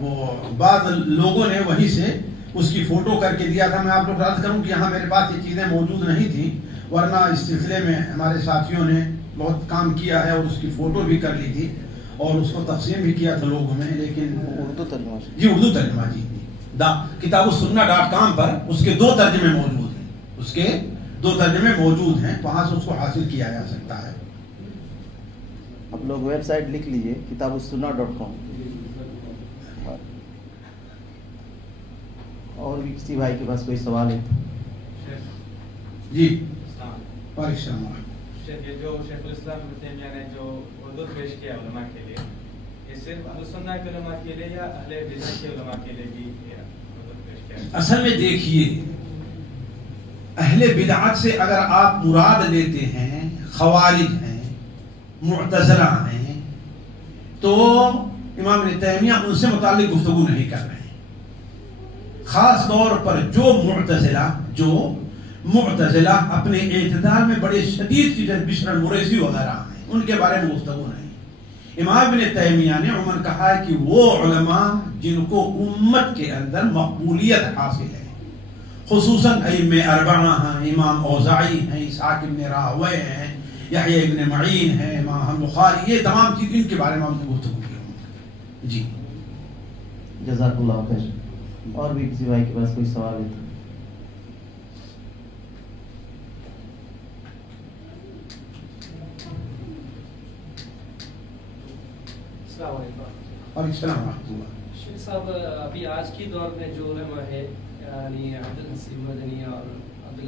وہ بعض لوگوں نے وہیں سے اس کی فوٹو کر کے دیا تھا۔ میں آپ لوگ عرض کروں کہ یہاں میرے پاس یہ چیزیں موجود نہیں تھیں، ورنہ اس سلسلے میں ہمارے ساتھیوں نے بہت کام کیا ہے اور اس کی فوٹو بھی کر لی تھی اور اس کو تقسیم بھی کیا تھا لوگوں میں، لیکن اردو ترجمہ اردو ترجمہ کتاب السنہ.com پر اس کے 2 ترجمے موجود ہیں، اس کے 2 ترجمے موجود ہیں، وہاں سے اس کو حاصل کیا جا سکتا ہے۔ آپ لوگ ویب سائٹ لکھ لیجئے کتاب السنہ.com۔ اور بھی کسی بھائی کے پاس کوئی سوال ہے؟ جی وعلیکم السلام۔ یہ جو شیخ الاسلام ابن تیمیہ نے جو اردو پیش کیا علماء کے لیے، یہ صرف اہل سنت کے علماء کے لیے یا اہل بدعت کے علماء کے لیے بھی اردو پیش کیا؟ اصل میں دیکھیے، اہل بدعت سے اگر آپ مراد لیتے ہیں خوارج ہیں، معتزلہ ہیں، تو امام ابن تیمیہ ان سے متعلق گفتگو نہیں کر رہے ہیں۔ خاص طور پر جو معتزلہ اپنے اعتدال میں بڑے شدید چیزیں بشر المریسی وغیرہ ہیں، ان کے بارے میں گفتگو نہیں۔ امام ابن تیمیہ نے عموماً کہا ہے کہ وہ علماء جن کو امت کے اندر مقبولیت حاصل ہے، خصوصاً ائمہ اربعہ ہیں، امام اوزاعی ہیں، اسحاق ابن راہوے ہیں، یحییٰ ابن معین ہیں، امام بخاری، یہ تمام چیزیں ان کے بارے میں ہم نے گفتگو کی۔ جی جزاک اللہ خیر۔ اور بھی کسی بھائی کے پاس کوئی سوال ہے؟ السلام علیکم۔ وعلیکم السلام ورحمۃ اللہ۔ شیخ صاحب، ابھی آج کی دور میں جو علماء ہے، یعنی عبد الحسین مدنی اور عبداللہ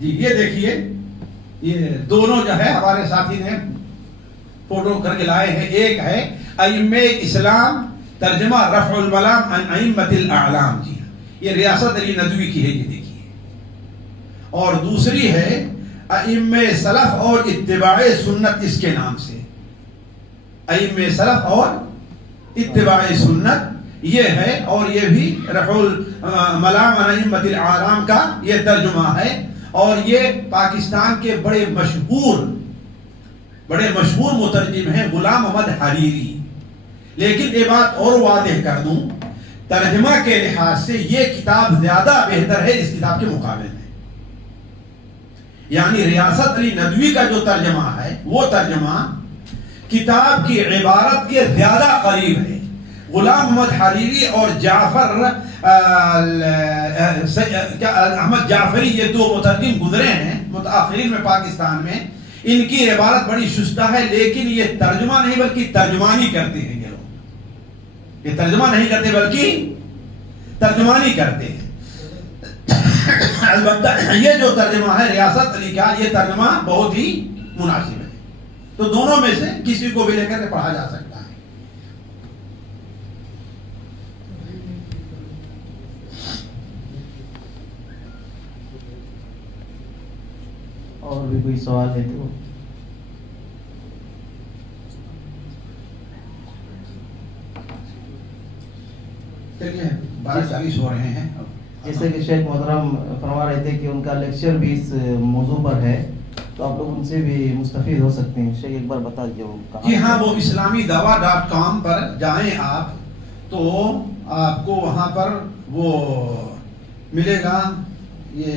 جی یہ دیکھیے، یہ دونوں جو ہے ہمارے ساتھی نے فوٹو کر کے لائے ہیں. ایک ہے ائمہ اسلام ترجمہ رفع الملام عن ائمۃ الاعلام، جی یہ ریاست علی ندوی کی ہے، یہ دیکھیے. اور دوسری ہے ائمہ سلف اور اتباع سنت، اس کے نام سے ائمہ سلف اور اتباع سنت یہ ہے. اور یہ بھی رفع الملام عن ائمۃ الاعلام کا یہ ترجمہ ہے. اور یہ پاکستان کے بڑے مشہور مترجم ہیں غلام احمد حریری. لیکن یہ بات اور واضح کر دوں، ترجمہ کے لحاظ سے یہ کتاب زیادہ بہتر ہے اس کتاب کے مقابلے میں. یعنی ریاست علی ندوی کا جو ترجمہ ہے وہ ترجمہ کتاب کی عبارت کے زیادہ قریب ہے. غلام احمد حریری اور احمد جعفری یہ دو مترجم گزرے ہیں متاخرین میں پاکستان میں، ان کی عبارت بڑی شستہ ہے، لیکن یہ ترجمہ نہیں بلکہ ترجمانی کرتے ہیں. یہ لوگ یہ ترجمہ نہیں کرتے بلکہ ترجمانی کرتے ہیں. البتہ یہ جو ترجمہ ہے ریاست علی کا، یہ ترجمہ بہت ہی مناسب ہے. تو دونوں میں سے کسی کو بھی لے کر کے پڑھا جا سکتا ہے. اور بھی کوئی سوال ہے تو چلیے 12:40 ہو رہے ہیں. جیسے کہ شیخ محترم فرما رہے تھے کہ ان کا لیکچر بھی اس موضوع پر ہے، تو آپ لوگ ان سے بھی مستفید ہو سکتے ہیں. شیخ ایک بار بتا دیجیے وہ کہاں. جی ہاں، وہ islami-dawa.com پر جائیں آپ تو آپ کو وہاں پر وہ ملے گا. یہ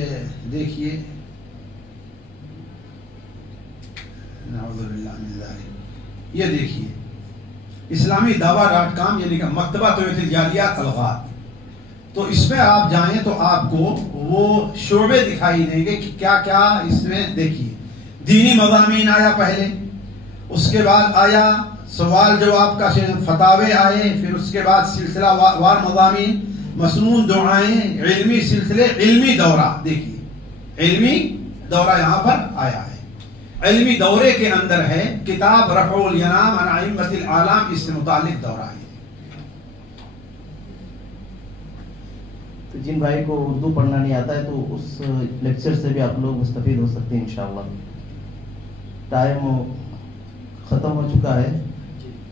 دیکھیے، یہ دیکھیے islami-dawa.com یعنی کہ مکتبہ طویت الجالیات الغات. تو اس میں آپ جائیں تو آپ کو وہ شعبے دکھائی دیں گے کہ کیا کیا اس میں. دیکھیے دینی مضامین آیا پہلے، اس کے بعد آیا سوال جواب کا فتاوے آئے، پھر اس کے بعد سلسلہ وار مضامین، مسنون دعائیں، علمی سلسلے، علمی دورہ. دیکھیے علمی دورہ یہاں پر آیا ہے. علمی دورے کے اندر ہے کتاب رفع الینام عن ائمۃ الاعلام، اس سے متعلق دورہ ہے. تو جن بھائی کو اردو پڑھنا نہیں آتا ہے تو اس لیکچر سے بھی آپ لوگ مستفید ہو سکتے ہیں انشاءاللہ. ٹائم ختم ہو چکا ہے،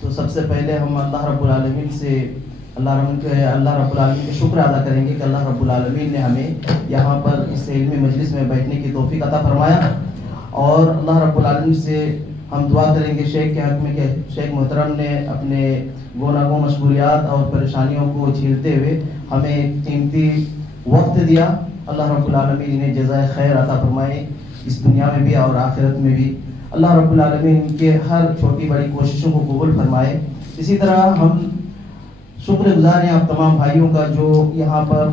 تو سب سے پہلے ہم اللہ رب العالمین سے اللہ رب العالمین کا شکر ادا کریں گے کہ اللہ رب العالمین نے ہمیں یہاں پر اس علمی مجلس میں بیٹھنے کی توفیق عطا فرمایا. اور اللہ رب العالمین سے ہم دعا کریں گے شیخ کے حق میں کہ شیخ محترم نے اپنے گو مشغولیات اور پریشانیوں کو جھیلتے ہوئے ہمیں قیمتی وقت دیا. اللہ رب العالمین انہیں جزائے خیر عطا فرمائے اس دنیا میں بھی اور آخرت میں بھی. اللہ رب العالمین ان کے ہر چھوٹی بڑی کوششوں کو قبول فرمائے. اسی طرح ہم شکر گزار ہیں آپ تمام بھائیوں کا جو یہاں پر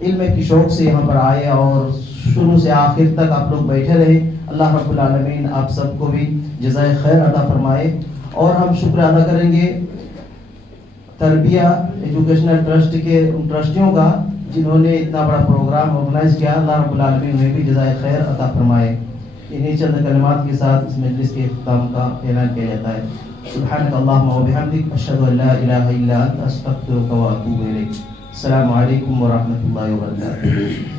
علم کی شوق سے یہاں پر آئے اور شروع سے آخر تک آپ لوگ بیٹھے رہے. اللہ رب العالمین آپ سب کو بھی جزائے خیر عطا فرمائے. اور ہم شکر ادا کریں گے تربیہ ایجوکیشنل ٹرسٹ کے ان ٹرسٹیوں کا جنہوں نے اتنا بڑا پروگرام آرگنائز کیا. اللہ رب العالمین انہیں بھی جزائے خیر عطا فرمائے. انہیں چند کلمات کے ساتھ اس مجلس کے اختتام کا اعلان کیا جاتا ہے. سبحانک اللہم و بحمدک، اشہد ان لا الہ الا انت، استغفرک و اتوب الیک. السلام علیکم ورحمۃ اللہ وبرکاتہ.